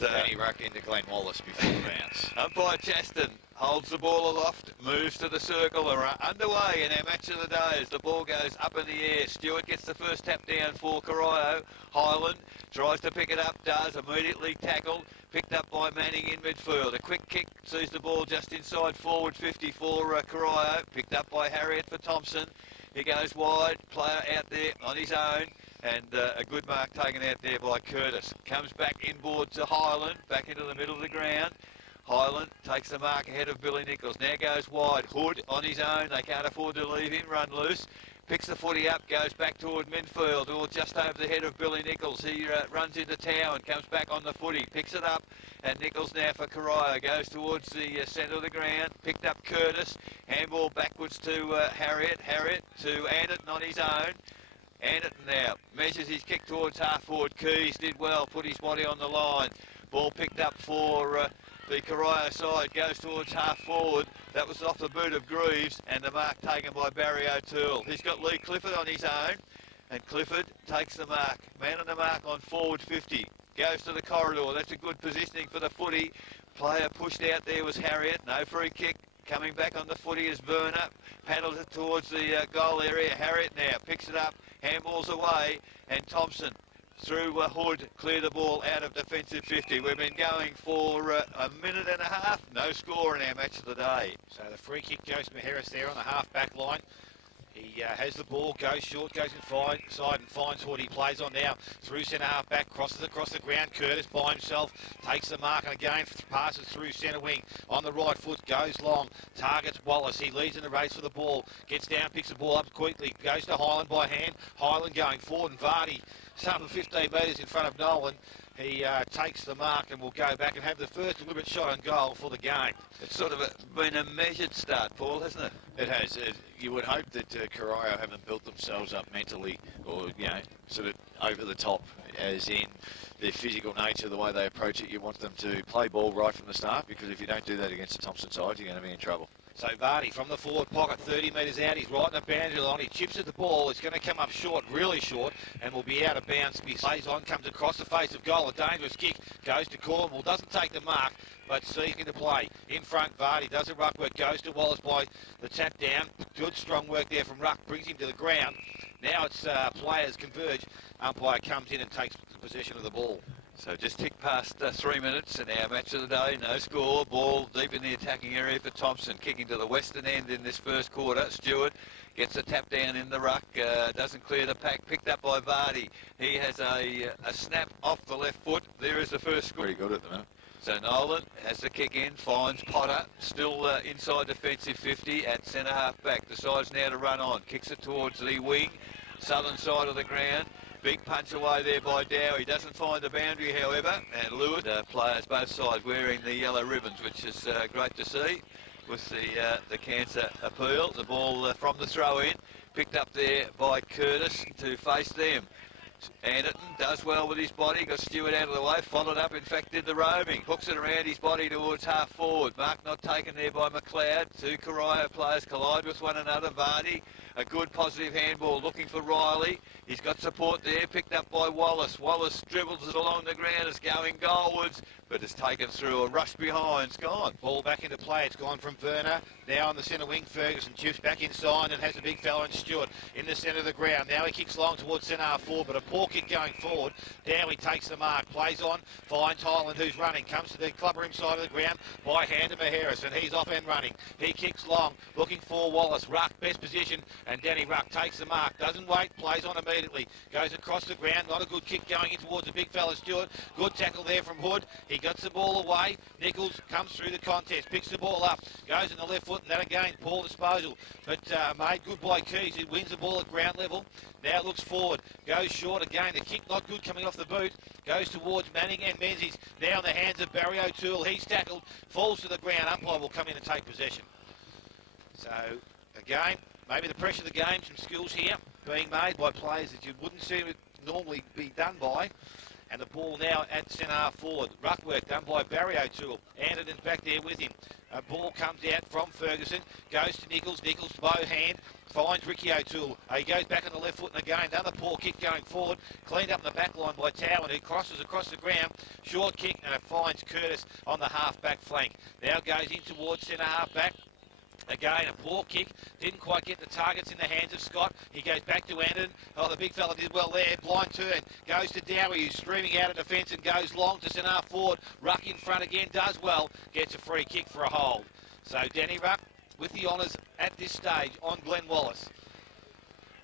Danny Ruck into Glenn Wallace before the bounce. Umpire Chaston holds the ball aloft, moves to the circle, and we're underway in our match of the day as the ball goes up in the air. Stewart gets the first tap down for Corio. Highland tries to pick it up, does, immediately tackled, picked up by Manning in midfield. A quick kick sees the ball just inside forward 50 for Corio, picked up by Harriet for Thomson. He goes wide, player out there on his own, and a good mark taken out there by Curtis. Comes back inboard to Highland, back into the middle of the ground. Highland takes the mark ahead of Billy Nichols. Now goes wide. Hood on his own. They can't afford to leave him. Run loose. Picks the footy up. Goes back toward midfield. Or just over the head of Billy Nichols. He runs into town. Comes back on the footy. Picks it up. And Nichols now for Corio. Goes towards the centre of the ground. Picked up Curtis. Handball backwards to Harriet. Harriet to Anderton on his own. Anderton now measures his kick towards half forward. Keys did well. Put his body on the line. Ball picked up for... the Corio side, goes towards half forward. That was off the boot of Greaves, and the mark taken by Barry O'Toole. He's got Lee Clifford on his own, and Clifford takes the mark. Man on the mark on forward 50. Goes to the corridor. That's a good positioning for the footy. Player pushed out there was Harriet. No free kick. Coming back on the footy is Verner. Paddles it towards the goal area. Harriet now picks it up. Handballs away, and Thomson through Hood, clear the ball out of defensive 50. We've been going for a minute and a half. No score in our match of the day. So the free kick goes to Maheris there on the half-back line. He has the ball, goes short, goes inside and finds Hood. He plays on now through centre half-back, crosses across the ground. Curtis by himself takes the mark and again passes through centre wing. On the right foot, goes long, targets Wallace. He leads in the race for the ball, gets down, picks the ball up quickly, goes to Highland by hand. Highland going forward and Vardy some 15 metres in front of Nolan. He takes the mark and will go back and have the first deliberate shot on goal for the game. It's sort of been a measured start, Paul, hasn't it? It has. You would hope that Corio haven't built themselves up mentally or, sort of over the top, as in their physical nature, the way they approach it. You want them to play ball right from the start, because if you don't do that against the Thomson side, you're going to be in trouble. So Vardy from the forward pocket, 30 metres out. He's right in the boundary line. He chips at the ball. It's going to come up short, really short, and will be out of bounds. He plays on, comes across the face of goal. A dangerous kick goes to Cornwall. Doesn't take the mark, but seeking to play. In front, Vardy does a ruck work. Goes to Wallace by the tap down. Good strong work there from Ruck. Brings him to the ground. Now it's players converge. Umpire comes in and takes possession of the ball. So just tick past 3 minutes in our match of the day. No score. Ball deep in the attacking area for Thomson. Kicking to the western end in this first quarter. Stewart gets a tap down in the ruck. Doesn't clear the pack. Picked up by Vardy. He has a snap off the left foot. There is the first score. Pretty good at the minute. So Nolan has the kick in. Finds Potter. Still inside defensive 50 at centre half back. Decides now to run on. Kicks it towards the wing. Southern side of the ground. Big punch away there by Dow. He doesn't find the boundary, however, and lured players both sides wearing the yellow ribbons, which is great to see with the cancer appeal. The ball from the throw-in, picked up there by Curtis to face them. Anderton does well with his body, got Stewart out of the way, followed up, in fact did the roaming, hooks it around his body towards half forward. Mark not taken there by McLeod. Two Corio players collide with one another. Vardy, a good positive handball, looking for Riley. He's got support there, picked up by Wallace. Wallace dribbles it along the ground, it's going goalwards, but it's taken through a rush behind. It's gone. Ball back into play. It's gone from Verner. Now on the centre wing, Ferguson chips back inside and has a big fella in Stewart in the centre of the ground. Now he kicks long towards centre half forward, but a poor kick going forward. Dowie takes the mark, plays on, finds Highland who's running, comes to the clubber side of the ground by hand to Maheris, and he's off and running. He kicks long, looking for Wallace. Ruck, best position, and Danny Ruck takes the mark. Doesn't wait, plays on immediately. Goes across the ground, not a good kick going in towards the big fella Stewart. Good tackle there from Hood. He gets the ball away. Nichols comes through the contest, picks the ball up, goes in the left foot, and that again, poor disposal. But made good by Keys. He wins the ball at ground level. Now looks forward, goes short again. The kick not good coming off the boot. Goes towards Manning and Menzies. Now in the hands of Barry O'Toole. He's tackled, falls to the ground. Umpire will come in and take possession. So again, maybe the pressure of the game, some skills here being made by players that you wouldn't see it normally be done by. And the ball now at centre half forward. Rough work done by Barry O'Toole. Anderton's back there with him. A ball comes out from Ferguson, goes to Nichols. Nichols, bow hand, finds Ricky O'Toole. He goes back on the left foot and again. Another poor kick going forward. Cleaned up in the back line by Towan, who crosses across the ground. Short kick, and it finds Curtis on the half-back flank. Now goes in towards centre half-back. Again, a poor kick. Didn't quite get the targets in the hands of Scott. He goes back to Anderton. Oh, the big fella did well there. Blind turn. Goes to Dowie, who's streaming out of defence and goes long to centre half forward. Ruck in front again, does well. Gets a free kick for a hold. So Danny Ruck with the honours at this stage on Glenn Wallace.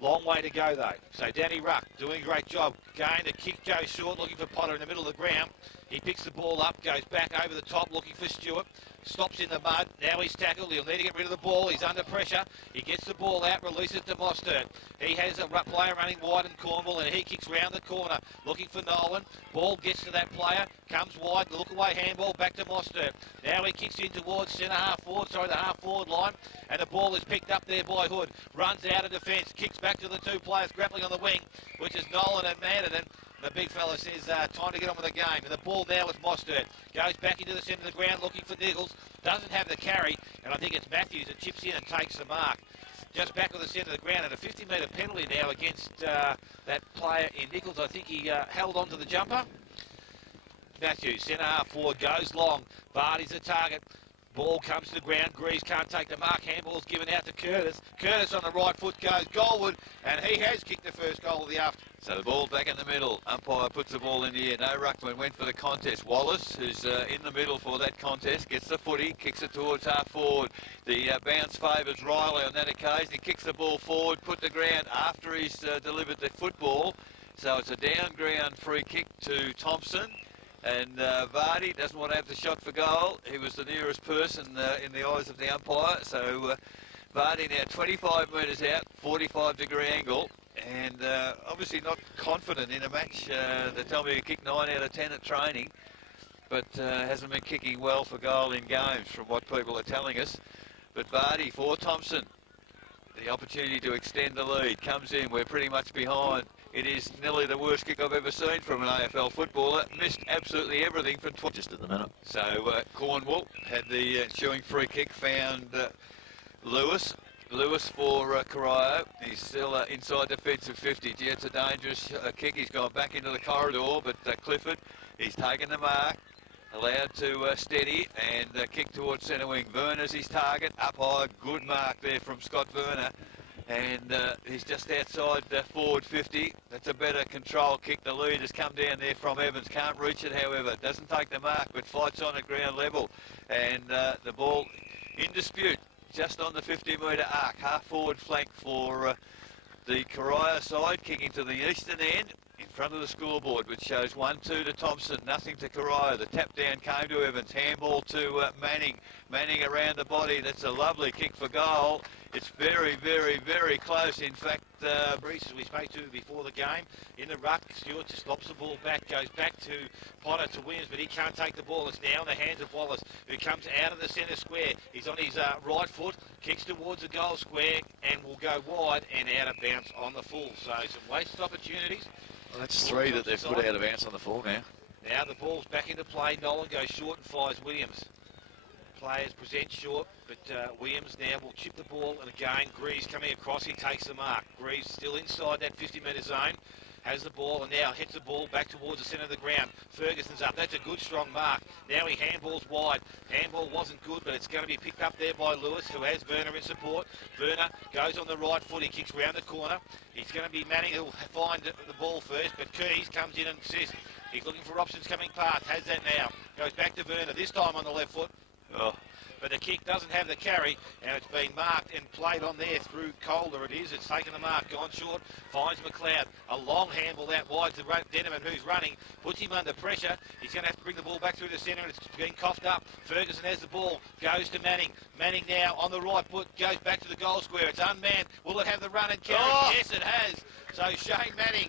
Long way to go though. So Danny Ruck doing a great job. Again, the kick goes short, looking for Potter in the middle of the ground. He picks the ball up, goes back over the top, looking for Stewart. Stops in the mud. Now he's tackled. He'll need to get rid of the ball. He's under pressure. He gets the ball out, releases to Mostert. He has a player running wide in Cornwall, and he kicks round the corner, looking for Nolan. Ball gets to that player, comes wide, look away handball back to Mostert. Now he kicks in towards centre half forward, the half forward line, and the ball is picked up there by Hood. Runs out of defence, kicks back to the two players grappling on the wing, which is Nolan and Manderton. The big fella says time to get on with the game. And the ball now is Mostert. Goes back into the centre of the ground looking for Nichols. Doesn't have the carry. And I think it's Matthews that chips in and takes the mark. Just back on the centre of the ground. And a 50-metre penalty now against that player in Nichols. I think he held on to the jumper. Matthews, centre half forward, goes long. Vardy's the target. Ball comes to the ground. Greaves can't take the mark. Handball's given out to Curtis. Curtis on the right foot goes goalward. And he has kicked the first goal of the afternoon. So the ball back in the middle. Umpire puts the ball in the air. No ruckman went for the contest. Wallace, who's in the middle for that contest, gets the footy, kicks it towards half forward. The bounce favours Riley on that occasion. He kicks the ball forward, put the ground after he's delivered the football. So it's a down ground free kick to Thomson. And Vardy doesn't want to have the shot for goal. He was the nearest person in the eyes of the umpire. So Vardy now 25 metres out, 45-degree angle. And obviously not confident in a match. They tell me he kicked 9 out of 10 at training, but hasn't been kicking well for goal in games from what people are telling us. But Vardy for Thomson, the opportunity to extend the lead, comes in. We're pretty much behind. It is nearly the worst kick I've ever seen from an AFL footballer. Missed absolutely everything from just at the minute. So Cornwall had the ensuing free kick, found Lewis. Lewis for Corio. He's still inside defensive 50. Gee, it's a dangerous kick. He's gone back into the corridor, but Clifford, he's taken the mark. Allowed to steady and kick towards centre wing. Werner's his target. Up high, good mark there from Scott Werner. And he's just outside forward 50. That's a better control kick. The lead has come down there from Evans. Can't reach it, however. Doesn't take the mark, but fights on at ground level. And the ball in dispute. Just on the 50-metre arc, half-forward flank for the Corio side, kicking to the eastern end in front of the scoreboard, which shows 1-2 to Thomson, nothing to Corio. The tap down came to Evans, handball to Manning. Manning around the body. That's a lovely kick for goal. It's very, very, very close. In fact, Brees, as we spoke to before the game, in the ruck, Stewart just stops the ball back, goes back to Potter to Williams, but he can't take the ball. It's now in the hands of Wallace, who comes out of the centre square. He's on his right foot, kicks towards the goal square, and will go wide and out of bounds on the full. So some wasted opportunities. Well, that's 3 that they've put out of bounds on the full now. Now the ball's back into play. Nolan goes short and fires Williams. Players present short, but Williams now will chip the ball, and again Greaves coming across, he takes the mark. Greaves still inside that 50-metre zone, has the ball and now hits the ball back towards the centre of the ground. Ferguson's up, that's a good strong mark. Now he handballs wide. Handball wasn't good, but it's going to be picked up there by Lewis, who has Werner in support. Werner goes on the right foot, he kicks round the corner. He's going to be Manning, who'll find the ball first, but Keys comes in and assists. He's looking for options coming past, has that now. Goes back to Werner, this time on the left foot. oh, But the kick doesn't have the carry, and it's been marked and played on there through Calder. It is. It's taken the mark, gone short, finds McLeod. A long handball out wide to Denneman, who's running, puts him under pressure. He's going to have to bring the ball back through the centre, and it's been coughed up. Ferguson has the ball, goes to Manning. Manning now on the right foot, goes back to the goal square. It's unmanned. Will it have the run and carry? Oh! Yes, it has. So Shane Manning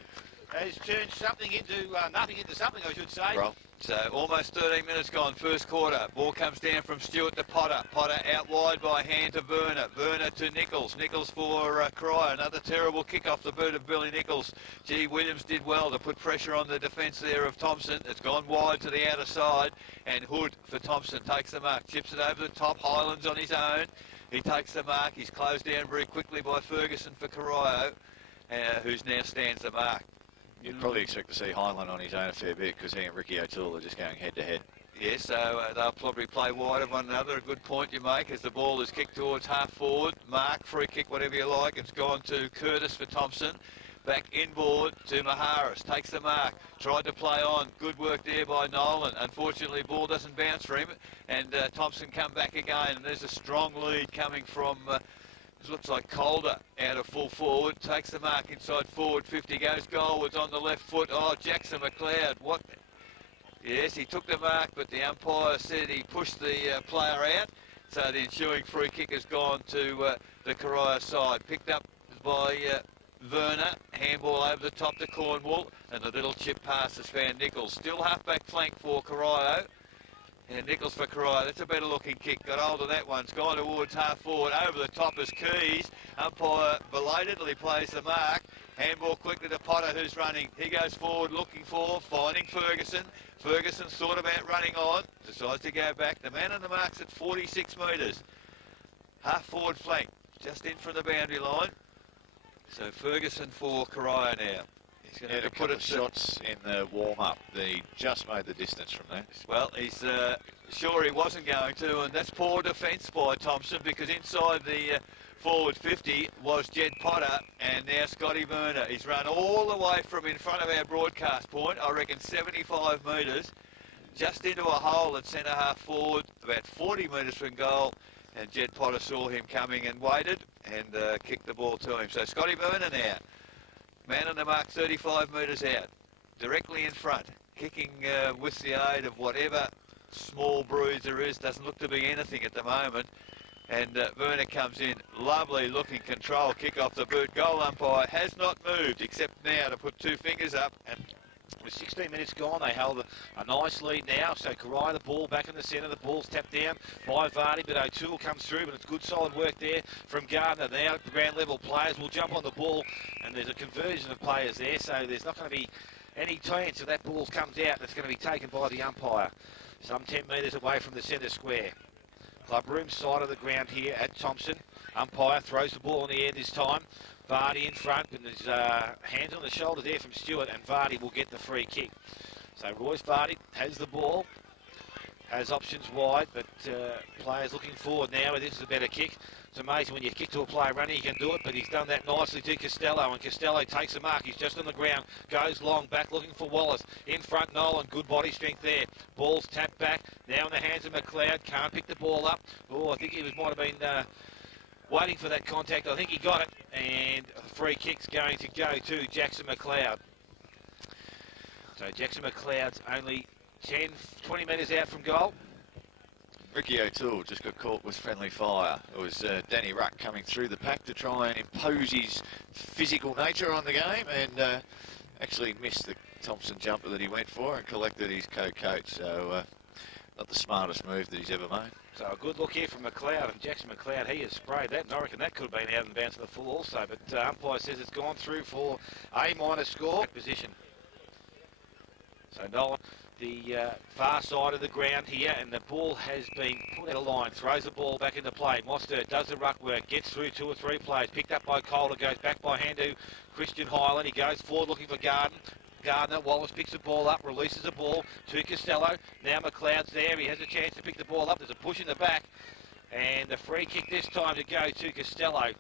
has turned something into nothing into something, I should say. Roll. So almost 13 minutes gone, first quarter. Ball comes down from Stewart to Potter. Potter out wide by hand to Werner. Werner to Nichols. Nichols for Corio. Another terrible kick off the boot of Billy Nichols. Gee, Williams did well to put pressure on the defence there of Thomson. It's gone wide to the outer side. And Hood for Thomson takes the mark. Chips it over the top. Highlands on his own. He takes the mark. He's closed down very quickly by Ferguson for Corio, who's now stands the mark. You'd probably expect to see Highland on his own a fair bit because he and Ricky O'Toole are just going head-to-head. Yes, so they'll probably play wide of one another. A good point you make as the ball is kicked towards half forward. Mark, free kick, whatever you like. It's gone to Curtis for Thomson. Back inboard to Maharis. Takes the mark. Tried to play on. Good work there by Nolan. Unfortunately, ball doesn't bounce for him. And Thomson come back again. And there's a strong lead coming from... It looks like Calder out of full forward, takes the mark inside forward 50, goes goalwards on the left foot. Oh, Jackson McLeod, what? Yes, he took the mark, but the umpire said he pushed the player out. So the ensuing free kick has gone to the Corio side. Picked up by Werner, handball over the top to Cornwall, and the little chip pass has found Nichols. Still half-back flank for Corio. And Nichols for Corio, that's a better looking kick. Got hold of that one. It's gone towards half forward. Over the top is Keys. Umpire belatedly plays the mark. Handball quickly to Potter, who's running. He goes forward looking for, finding Ferguson. Ferguson's thought about running on. Decides to go back. The man on the mark's at 46 metres. Half forward flank. Just in from the boundary line. So Ferguson for Corio now. He's going to have to put it shots in the warm-up. He just made the distance from there. Well, he's sure he wasn't going to, and that's poor defence by Thomson because inside the forward 50 was Jed Potter and now Scotty Werner. He's run all the way from in front of our broadcast point, I reckon 75 metres, just into a hole at centre half forward, about 40 metres from goal, and Jed Potter saw him coming and waited and kicked the ball to him. So Scotty Werner now. Man on the mark 35 metres out, directly in front, kicking with the aid of whatever small bruise there is. Doesn't look to be anything at the moment. And Werner comes in, lovely looking control, kick off the boot. Goal umpire has not moved except now to put two fingers up. And with 16 minutes gone, they held a nice lead now. So Corio, the ball back in the centre. The ball's tapped down by Vardy, but O'Toole comes through. But it's good, solid work there from Gardner. Now ground level players will jump on the ball, and there's a conversion of players there. So there's not going to be any chance that that ball comes out. That's going to be taken by the umpire. Some 10 metres away from the centre square. Club room side of the ground here at Thomson. Umpire throws the ball in the air this time. Vardy in front, and there's hands on the shoulder there from Stewart, and Vardy will get the free kick. So Royce Vardy has the ball, has options wide, but players looking forward now. This is a better kick. It's amazing when you kick to a player running, you can do it, but he's done that nicely to Costello, and Costello takes the mark. He's just on the ground, goes long, back looking for Wallace. In front, Nolan, good body strength there. Ball's tapped back, now in the hands of McLeod, can't pick the ball up. Oh, I think he might have been waiting for that contact. I think he got it, and a free kick's going to go to Jackson McLeod. So Jackson McLeod's only 10-20 metres out from goal. Ricky O'Toole just got caught with friendly fire. It was Danny Ruck coming through the pack to try and impose his physical nature on the game, and actually missed the Thomson jumper that he went for and collected his co-coach. So not the smartest move that he's ever made. So a good look here from McLeod, and Jackson McLeod, he has sprayed that, and I reckon that could have been out and bounced to the full also, but umpire says it's gone through for A- score position. So Nolan, the far side of the ground here, and the ball has been put out of line, throws the ball back into play. Mostert does the ruck work, gets through two or three players, picked up by Calder, goes back by hand to Christian Highland. He goes forward looking for Gardner. Wallace picks the ball up, releases the ball to Costello. Now McLeod's there. He has a chance to pick the ball up. There's a push in the back. And the free kick this time to go to Costello.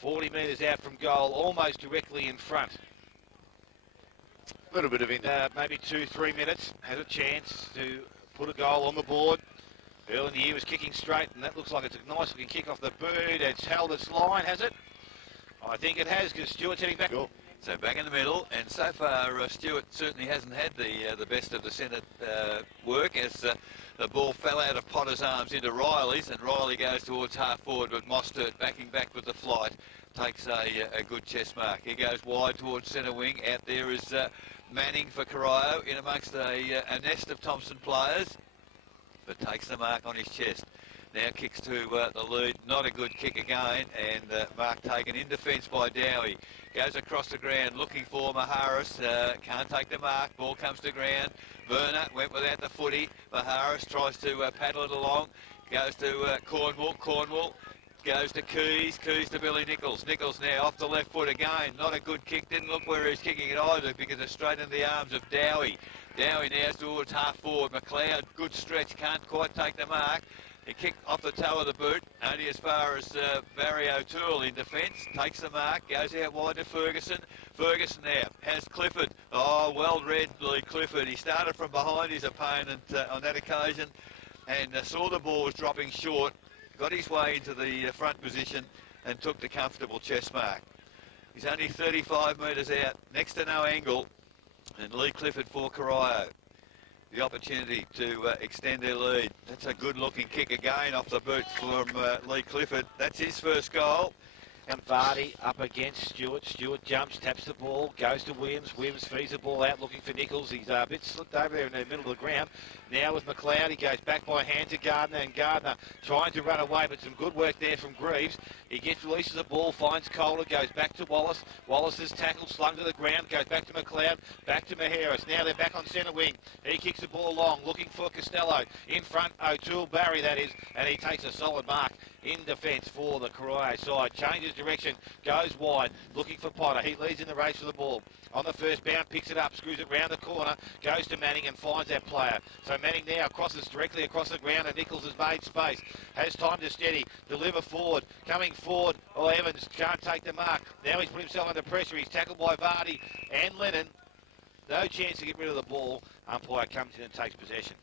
40 metres out from goal, almost directly in front. A little bit of maybe 2-3 minutes. Has a chance to put a goal on the board. Early in the year was kicking straight, and that looks like it's a nice looking kick off the boot. It's held its line, has it? I think it has, because Stewart's heading back. Cool. So back in the middle, and so far Stewart certainly hasn't had the best of the centre work as the ball fell out of Potter's arms into Riley's, and Riley goes towards half forward, but Mostert backing back with the flight. takes a good chest mark. He goes wide towards centre wing. Out there is Manning for Corio in amongst a nest of Thomson players, but takes the mark on his chest. Now kicks to the lead, not a good kick again, and mark taken in defence by Dowie. Goes across the ground looking for Maharis, can't take the mark, ball comes to ground. Werner went without the footy. Maharis tries to paddle it along, goes to Cornwall goes to Keys to Billy Nichols. Nichols now off the left foot again, not a good kick, didn't look where he's kicking it either because it's straight into the arms of Dowie. Dowie now towards half forward. McLeod, good stretch, can't quite take the mark. He kicked off the toe of the boot, only as far as Barry O'Toole in defence. Takes the mark, goes out wide to Ferguson. Ferguson now has Clifford. Oh, well read, Lee Clifford. He started from behind his opponent on that occasion and saw the ball was dropping short. Got his way into the front position and took the comfortable chest mark. He's only 35 metres out, next to no angle, and Lee Clifford for Corio. The opportunity to extend their lead. That's a good looking kick again off the boot from Lee Clifford. That's his first goal. And Vardy up against Stewart. Stewart jumps, taps the ball, goes to Williams. Williams feeds the ball out looking for Nichols. He's a bit slipped over there in the middle of the ground. Now with McLeod, he goes back by hand to Gardner, and Gardner trying to run away, but some good work there from Greaves. He releases the ball, finds Kohler, goes back to Wallace. Wallace is tackled, slung to the ground, goes back to McLeod, back to Maharis. Now they're back on centre wing. He kicks the ball long, looking for Costello. In front, O'Toole, Barry that is, and he takes a solid mark in defence for the Corio side. Changes direction, goes wide, looking for Potter. He leads in the race for the ball. On the first bound, picks it up, screws it round the corner, goes to Manning and finds that player. So Manning now crosses directly across the ground, and Nichols has made space. Has time to steady, deliver forward, coming forward. Oh, Evans can't take the mark. Now he's put himself under pressure. He's tackled by Vardy and Lennon. No chance to get rid of the ball. Umpire comes in and takes possession.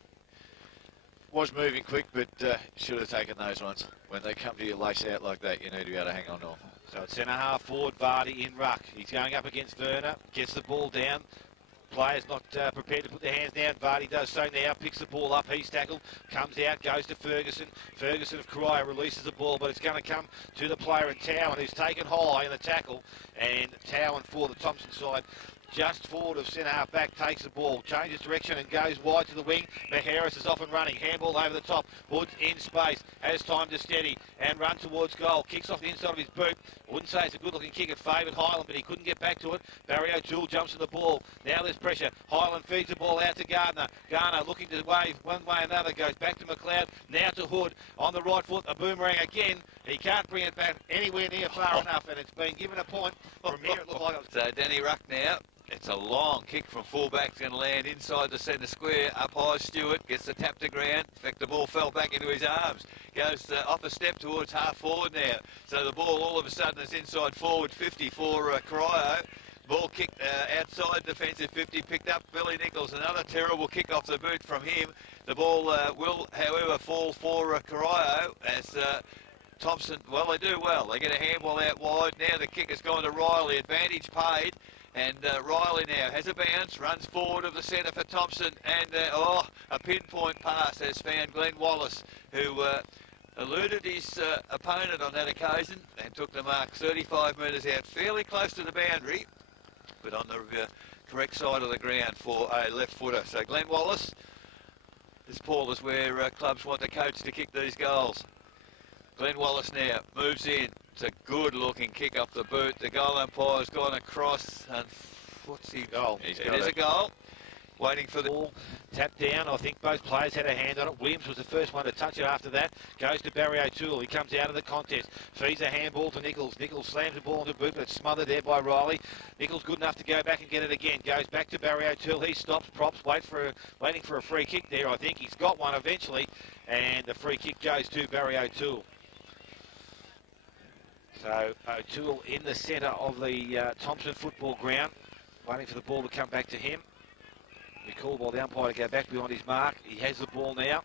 Was moving quick, but should have taken those ones. When they come to you lace out like that, you need to be able to hang on to them. So it's centre half forward, Vardy in ruck. He's going up against Werner, gets the ball down. Players not prepared to put their hands down. Vardy does so now, picks the ball up, he's tackled, comes out, goes to Ferguson. Ferguson of Corio releases the ball, but it's going to come to the player in Towan, who's taken high in the tackle. And Towan for the Thomson side, just forward of centre half back, takes the ball, changes direction and goes wide to the wing. Maharis is off and running, handball over the top. Woods in space, has time to steady and run towards goal. Kicks off the inside of his boot. I wouldn't say it's a good looking kick, it favoured Highland, but he couldn't get back to it. Barry O'Toole jumps to the ball. Now there's pressure. Highland feeds the ball out to Gardner. Gardner looking to wave one way or another, goes back to McLeod. Now to Hood on the right foot, a boomerang again. He can't bring it back anywhere near far enough, and it's been given a point. From here it looked like it was... So Danny Ruck now. It's a long kick from fullback. It's going to land inside the centre square. Up high, Stewart gets the tap to ground. In fact, the ball fell back into his arms. Goes off a step towards half forward now. So the ball all of a sudden is inside forward 50 for Corio. Ball kicked outside defensive 50, picked up Billy Nichols. Another terrible kick off the boot from him. The ball will, however, fall for Corio as... Thomson, well, they do well. They get a handball out wide. Now the kick has gone to Riley. Advantage paid. And Riley now has a bounce, runs forward of the centre for Thomson. And, a pinpoint pass has found Glenn Wallace, who eluded his opponent on that occasion and took the mark 35 metres out, fairly close to the boundary, but on the correct side of the ground for a left footer. So Glenn Wallace, this, Paul, is where clubs want the coach to kick these goals. Glenn Wallace now moves in. It's a good looking kick off the boot. The goal umpire's gone across and what's he goal? It is a goal. Waiting for the ball. Tap down. I think both players had a hand on it. Williams was the first one to touch it after that. Goes to Barry O'Toole. He comes out of the contest. Feeds a handball to Nichols. Nichols slams the ball into the boot, but it's smothered there by Riley. Nichols good enough to go back and get it again. Goes back to Barry O'Toole. He stops, props, waiting for a free kick there. I think he's got one eventually. And the free kick goes to Barry O'Toole. So O'Toole in the centre of the Thomson football ground, waiting for the ball to come back to him. We call by the umpire to go back behind his mark. He has the ball now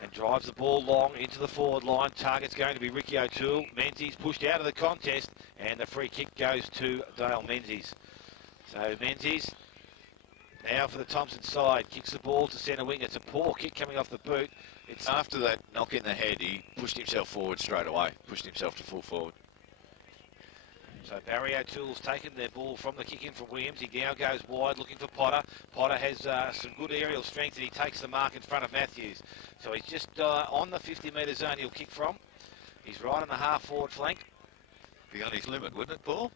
and drives the ball long into the forward line. Target's going to be Ricky O'Toole. Menzies pushed out of the contest, and the free kick goes to Dale Menzies. So Menzies now for the Thomson side, kicks the ball to centre wing. It's a poor kick coming off the boot. It's after that knock in the head, he pushed himself forward straight away, pushed himself to full forward. So Barry O'Toole's taken their ball from the kick in from Williams. He now goes wide looking for Potter. Potter has some good aerial strength and he takes the mark in front of Matthews. So he's just on the 50-metre zone he'll kick from. He's right on the half-forward flank. Be on his limit, wouldn't it, Paul?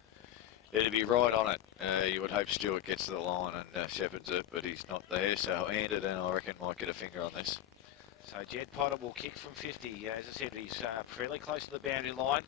It'd be right on it. You would hope Stewart gets to the line and shepherds it, but he's not there, so I'll hand it and I reckon might get a finger on this. So Jed Potter will kick from 50. As I said, he's fairly close to the boundary line.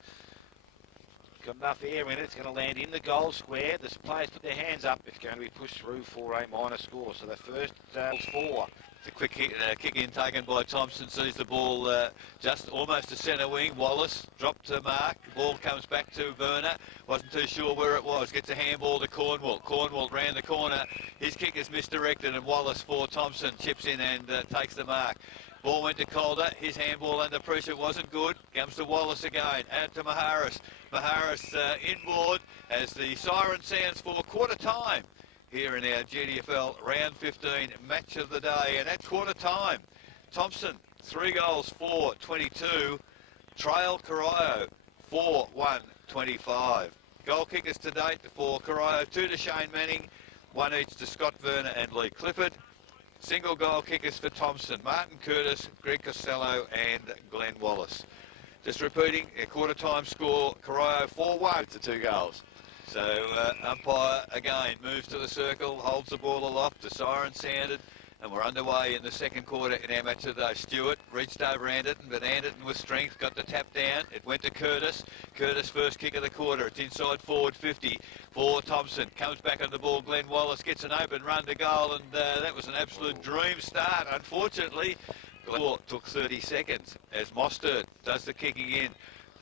Got enough air in it. It's going to land in the goal square. The players put their hands up. It's going to be pushed through for a minor score. So the first was 4. It's a quick kick in taken by Thomson. Sees the ball just almost to centre wing. Wallace dropped to mark. Ball comes back to Werner. Wasn't too sure where it was. Gets a handball to Cornwall. Cornwall ran the corner. His kick is misdirected and Wallace for Thomson chips in and takes the mark. Ball went to Calder. His handball under pressure wasn't good. Comes to Wallace again. Out to Maharis. Maharis inboard as the siren sounds for quarter time here in our GDFL round 15 match of the day. And at quarter time, Thomson 3 goals, 4-22. Trail Corio 4-1-25. Goal kickers to date for Corio, 2 to Shane Manning, 1 each to Scott Werner and Lee Clifford. Single goal kickers for Thomson, Martin Curtis, Greg Costello and Glenn Wallace. Just repeating, a quarter time score, Corio 4-1 to 2 goals. So umpire again moves to the circle, holds the ball aloft, the siren sounded, and we're underway in the second quarter in our match of the day. Stewart reached over Anderton, but Anderton with strength got the tap down. It went to Curtis. Curtis first kick of the quarter. It's inside forward 50 for Thomson. Comes back on the ball. Glenn Wallace gets an open run to goal, and that was an absolute dream start. Unfortunately, took 30 seconds as Mostert does the kicking in.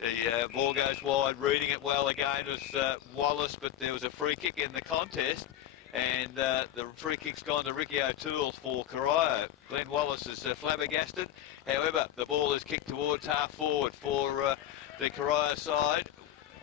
The ball goes wide, reading it well again was Wallace, but there was a free kick in the contest. And the free kick's gone to Ricky O'Toole for Corio. Glenn Wallace is flabbergasted. However, the ball is kicked towards half forward for the Corio side.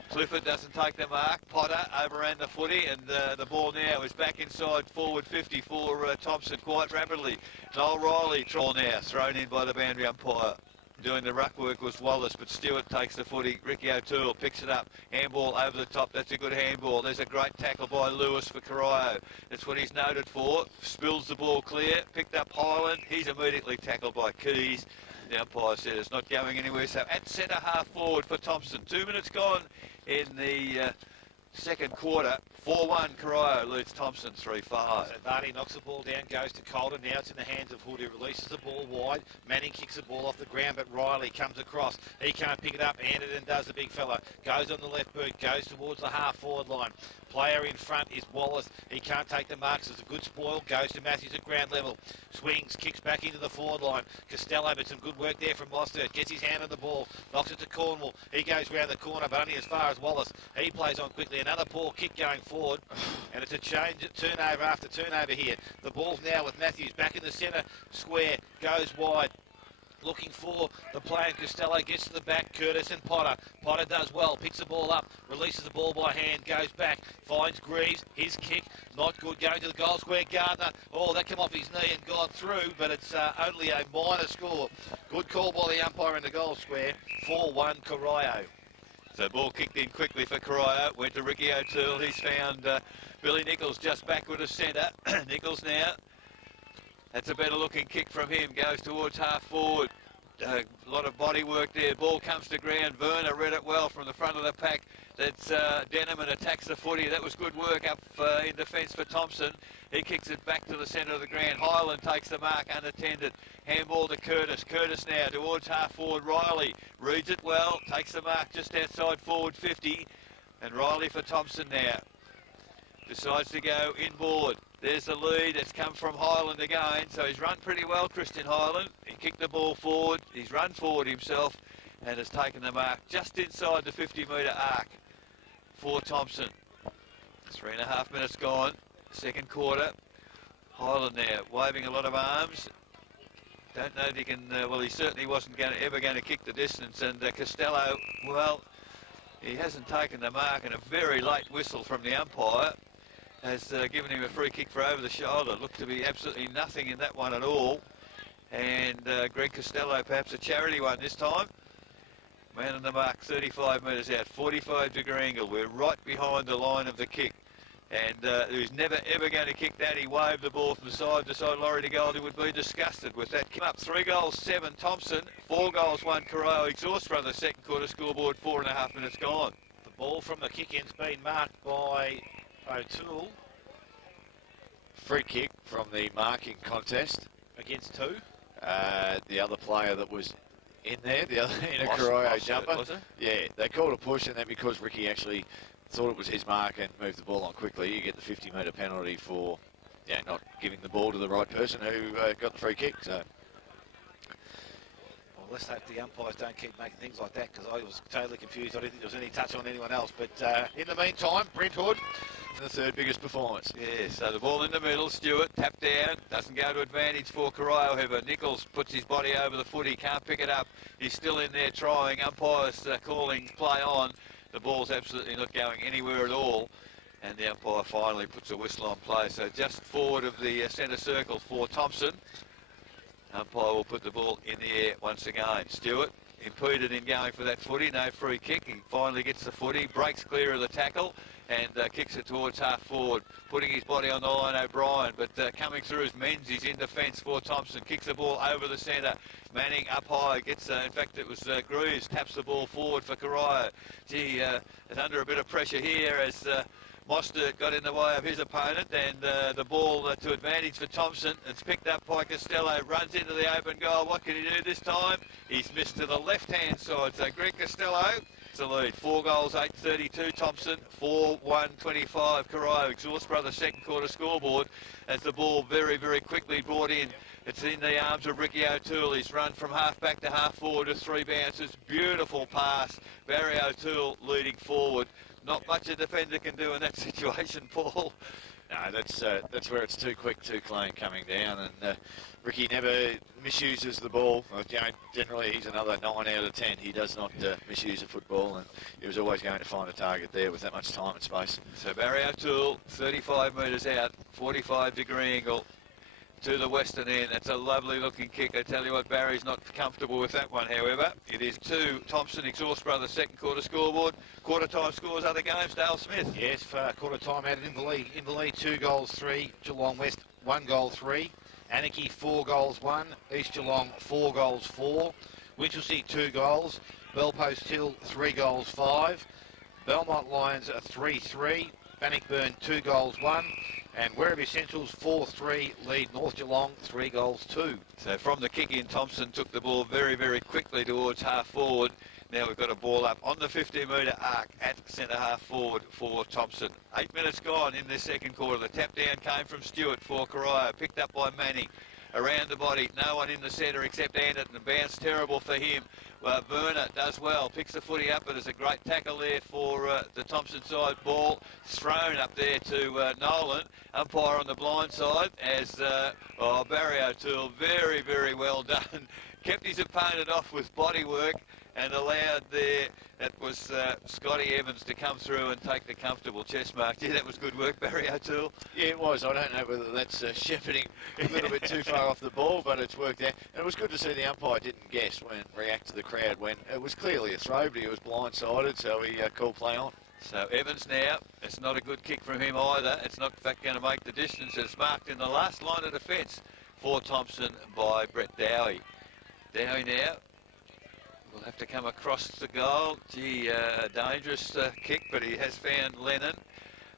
Clifford doesn't take the mark. Potter overran the footy, and the ball now is back inside forward 50 for Thomson quite rapidly. Noel Riley, ball now thrown in by the boundary umpire. Doing the ruck work was Wallace, but Stewart takes the footy. Ricky O'Toole picks it up. Handball over the top. That's a good handball. There's a great tackle by Lewis for Corio. That's what he's noted for. Spills the ball clear. Picked up Highland. He's immediately tackled by Keys. The umpire said it's not going anywhere. So at centre half forward for Thomson. 2 minutes gone in the second quarter. 4-1 Corio leads Thomson 3-5. So Vardy knocks the ball down, goes to Calder. Now it's in the hands of Hood, who releases the ball wide. Manning kicks the ball off the ground, but Riley comes across. He can't pick it up. Anderton does, the big fella. Goes on the left boot, goes towards the half-forward line. Player in front is Wallace. He can't take the marks. It's a good spoil. Goes to Matthews at ground level. Swings, kicks back into the forward line. Costello, but some good work there from Mostert. Gets his hand on the ball. Knocks it to Cornwall. He goes round the corner, but only as far as Wallace. He plays on quickly. Another poor kick going forward. And it's a turnover after turnover here. The ball's now with Matthews back in the centre square. Goes wide. Looking for the play, and Costello gets to the back. Curtis and Potter. Potter does well, picks the ball up, releases the ball by hand, goes back, finds Greaves. His kick, not good, going to the goal square. Gardner, oh, that came off his knee and gone through, but it's only a minor score. Good call by the umpire in the goal square. 4-1 Corio. So ball kicked in quickly for Corio. Went to Ricky O'Toole. He's found Billy Nichols just backward of centre. Nichols now. That's a better looking kick from him. Goes towards half forward. A lot of body work there. Ball comes to ground. Werner read it well from the front of the pack. That's Denham and attacks the footy. That was good work up in defence for Thomson. He kicks it back to the centre of the ground. Highland takes the mark unattended. Handball to Curtis. Curtis now towards half forward. Riley reads it well. Takes the mark just outside forward 50. And Riley for Thomson now. Decides to go inboard. There's the lead. It's come from Highland again. So he's run pretty well, Christian Highland. He kicked the ball forward. He's run forward himself and has taken the mark just inside the 50-metre arc for Thomson. 3.5 minutes gone. Second quarter. Highland now waving a lot of arms. Don't know if he can... well, he certainly wasn't ever going to kick the distance. And Costello, well, he hasn't taken the mark, and a very late whistle from the umpire has given him a free kick for over the shoulder. Looked to be absolutely nothing in that one at all. And Greg Costello, perhaps a charity one this time. Man on the mark, 35 metres out, 45-degree angle. We're right behind the line of the kick. And who's never ever going to kick that. He waved the ball from side to side. Laurie de Goldie would be disgusted with that. Came up 3 goals, 7 Thomson, 4 goals, 1 Corio. Exhaust for the second quarter scoreboard, 4.5 minutes gone. The ball from the kick-in's been marked by O'Toole. Free kick from the marking contest. Against who? The other player that was in there, the other in a Corio jumper. Was it? Yeah, they called a push, and then because Ricky actually thought it was his mark and moved the ball on quickly, you get the 50-metre penalty for not giving the ball to the right person who got the free kick. So. Well, let's hope the umpires don't keep making things like that, because I was totally confused. I didn't think there was any touch on anyone else. But in the meantime, Brent Hood. The third biggest performance. Yeah, so the ball in the middle, Stewart, tap down, doesn't go to advantage for Corio, however. Nichols puts his body over the foot, he can't pick it up. He's still in there trying, umpires calling play on. The ball's absolutely not going anywhere at all. And the umpire finally puts a whistle on play. So just forward of the centre circle for Thomson. Umpire will put the ball in the air once again. Stewart impeded in going for that footy, no free kick. He finally gets the footy, breaks clear of the tackle and kicks it towards half forward, putting his body on the line, O'Brien, but coming through as Menzies in defence for Thomson, kicks the ball over the centre. Manning up high, gets, in fact it was Greaves, taps the ball forward for Corio. Gee, is under a bit of pressure here as Mostert got in the way of his opponent, and the ball to advantage for Thomson. It's picked up by Costello, runs into the open goal. What can he do this time? He's missed to the left-hand side, so Greg Costello the lead. 4 goals, 8.32 Thomson, 4-1-25 Corio. Exhaust Brothers second quarter scoreboard as the ball very, very quickly brought in. It's in the arms of Ricky O'Toole. He's run from half back to half forward to 3 bounces. Beautiful pass. Barry O'Toole leading forward. Not much a defender can do in that situation, Paul. No, that's where it's too quick, too clean coming down, and Ricky never misuses the ball. Generally he's another 9 out of 10. He does not misuse a football, and he was always going to find a target there with that much time and space. So Barry O'Toole, 35 metres out, 45-degree angle to the western end. That's a lovely looking kick. I tell you what, Barry's not comfortable with that one, however. It is 2 Thomson Exhaust Brothers second quarter scoreboard. Quarter time scores other games. Dale Smith. Yes, for quarter time added in the lead. In the lead, 2 goals, 3. Geelong West, 1 goal, 3. Anarchy, 4 goals, 1. East Geelong, 4 goals, 4. Winchelsea, 2 goals. Bellpost Hill, 3 goals, 5. Belmont Lions, 3-3. Bannockburn, 2 goals, 1. And Werribee Central's 4-3 lead North Geelong, 3 goals, 2. So from the kick in, Thomson took the ball very, very quickly towards half forward. Now we've got a ball up on the 50-metre arc at centre half forward for Thomson. 8 minutes gone in this second quarter. The tap down came from Stewart for Corio, picked up by Manning. Around the body, no one in the centre except Anderton. Bounce terrible for him. Werner does well, picks the footy up, but there's a great tackle there for the Thomson side. Ball thrown up there to Nolan. Umpire on the blind side as Barry O'Toole, very, very well done. Kept his opponent off with body work and allowed there, that was Scotty Evans to come through and take the comfortable chest mark. Yeah, that was good work, Barry O'Toole. Yeah, it was. I don't know whether that's shepherding a little bit too far off the ball, but it's worked out. And it was good to see the umpire didn't guess when react to the crowd when it was clearly a throw, but he was blindsided, so he called play on. So Evans now, it's not a good kick from him either. It's not, in fact, going to make the distance. It's marked in the last line of defence for Thomson by Brett Dowie. Dowie now will have to come across the goal. Gee, dangerous kick, but he has found Lennon.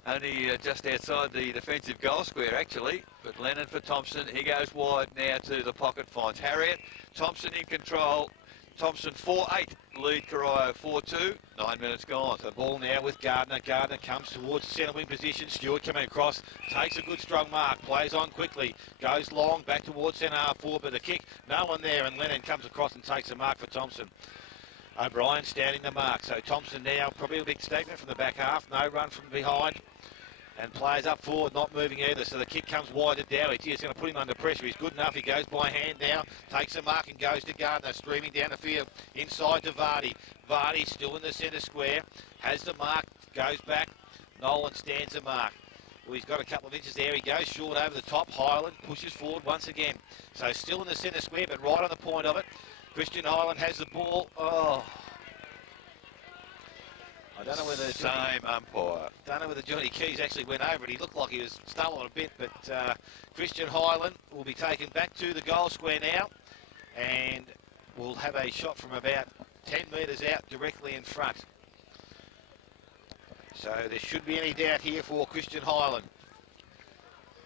Only just outside the defensive goal square, actually. But Lennon for Thomson. He goes wide now to the pocket, finds Harriet. Thomson in control. Thomson 4-8, lead Corio 4-2, 9 minutes gone. The ball now with Gardner. Gardner comes towards the centre wing position. Stewart coming across, takes a good strong mark, plays on quickly, goes long, back towards centre half forward, but the kick, no one there, and Lennon comes across and takes a mark for Thomson. O'Brien standing the mark, so Thomson now, probably a big statement from the back half, no run from behind. And players up forward, not moving either. So the kick comes wide to Dowie. Gee, it's going to put him under pressure. He's good enough. He goes by hand now, takes a mark and goes to Gardner, streaming down the field, inside to Vardy. Vardy still in the centre square, has the mark, goes back. Nolan stands the mark. Well, he's got a couple of inches there. He goes short over the top. Highland pushes forward once again. So still in the centre square, but right on the point of it. Christian Highland has the ball. Oh, I don't know whether same umpire. Don't know whether Johnny Keys actually went over it. He looked like he was stumbling a bit, but Christian Highland will be taken back to the goal square now, and will have a shot from about 10 metres out directly in front. So there shouldn't be any doubt here for Christian Highland.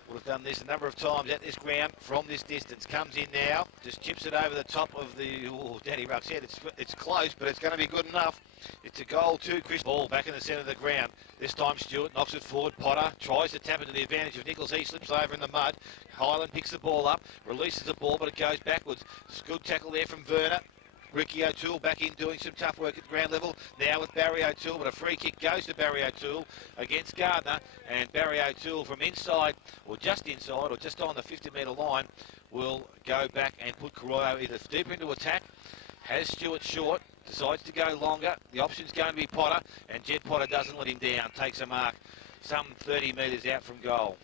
Would have done this a number of times at this ground from this distance. Comes in now, just chips it over the top of the... Oh, Danny Ruck's head. It's close, but it's going to be good enough. It's a goal to Chris. Ball back in the centre of the ground. This time Stewart knocks it forward. Potter tries to tap it to the advantage of Nichols. He slips over in the mud. Highland picks the ball up, releases the ball, but it goes backwards. It's a good tackle there from Werner. Ricky O'Toole back in doing some tough work at the ground level. Now with Barry O'Toole, but a free kick goes to Barry O'Toole against Gardner. And Barry O'Toole from inside, or just inside, or just on the 50-metre line, will go back and put Corio either deep into attack, has Stewart short, decides to go longer. The option's going to be Potter, and Jed Potter doesn't let him down. Takes a mark some 30 metres out from goal.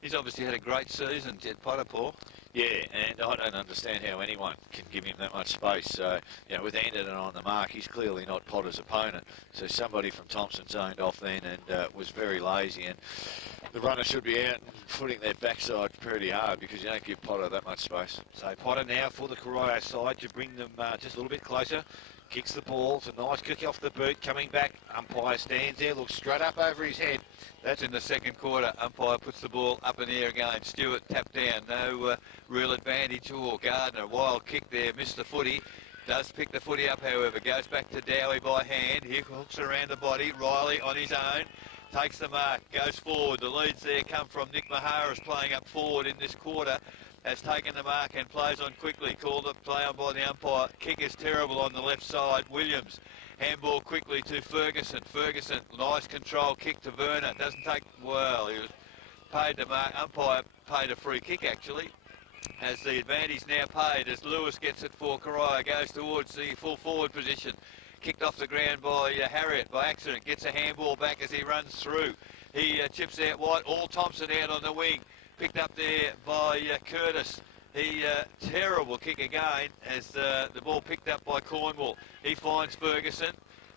He's obviously had a great season, Jed Potter, Paul. Yeah, and I don't understand how anyone can give him that much space. So, you know, with Anderton on the mark, he's clearly not Potter's opponent. So somebody from Thomson zoned off then and was very lazy. And the runner should be out and footing their backside pretty hard because you don't give Potter that much space. So Potter now for the Corio side to bring them just a little bit closer. Kicks the ball. It's a nice kick off the boot. Coming back. Umpire stands there. Looks straight up over his head. That's in the second quarter. Umpire puts the ball up in the air again. Stewart tapped down. No real advantage. Oh, Gardner, wild kick there. Missed the footy. Does pick the footy up, however. Goes back to Dowie by hand. He hooks around the body. Riley on his own. Takes the mark. Goes forward. The leads there come from Nick Maharas playing up forward in this quarter. Has taken the mark and plays on quickly. Called a play on by the umpire. Kick is terrible on the left side. Williams. Handball quickly to Ferguson. Ferguson, nice control kick to Werner. Doesn't take, well, he was paid to mark. Umpire paid a free kick actually. As the advantage now paid as Lewis gets it for Corio. Goes towards the full forward position. Kicked off the ground by Harriet by accident. Gets a handball back as he runs through. He chips out wide. All Thomson out on the wing. Picked up there by Curtis. He, terrible kick again as the ball picked up by Cornwall. He finds Ferguson.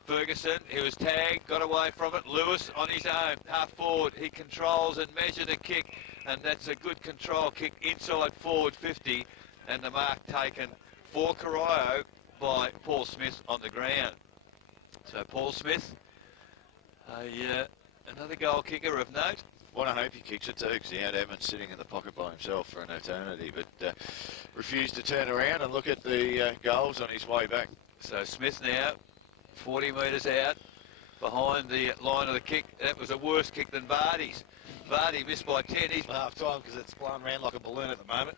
Ferguson, he was tagged, got away from it. Lewis on his own, half forward. He controls and measures the kick, and that's a good control kick inside forward 50. And the mark taken for Corio by Paul Smith on the ground. So Paul Smith, another goal kicker of note. Well, I hope he kicks it too, because he had Evans sitting in the pocket by himself for an eternity, but refused to turn around and look at the goals on his way back. So Smith now, 40 metres out, behind the line of the kick. That was a worse kick than Vardy's. Vardy missed by 10. He's half time because it's blown around like a balloon at the moment.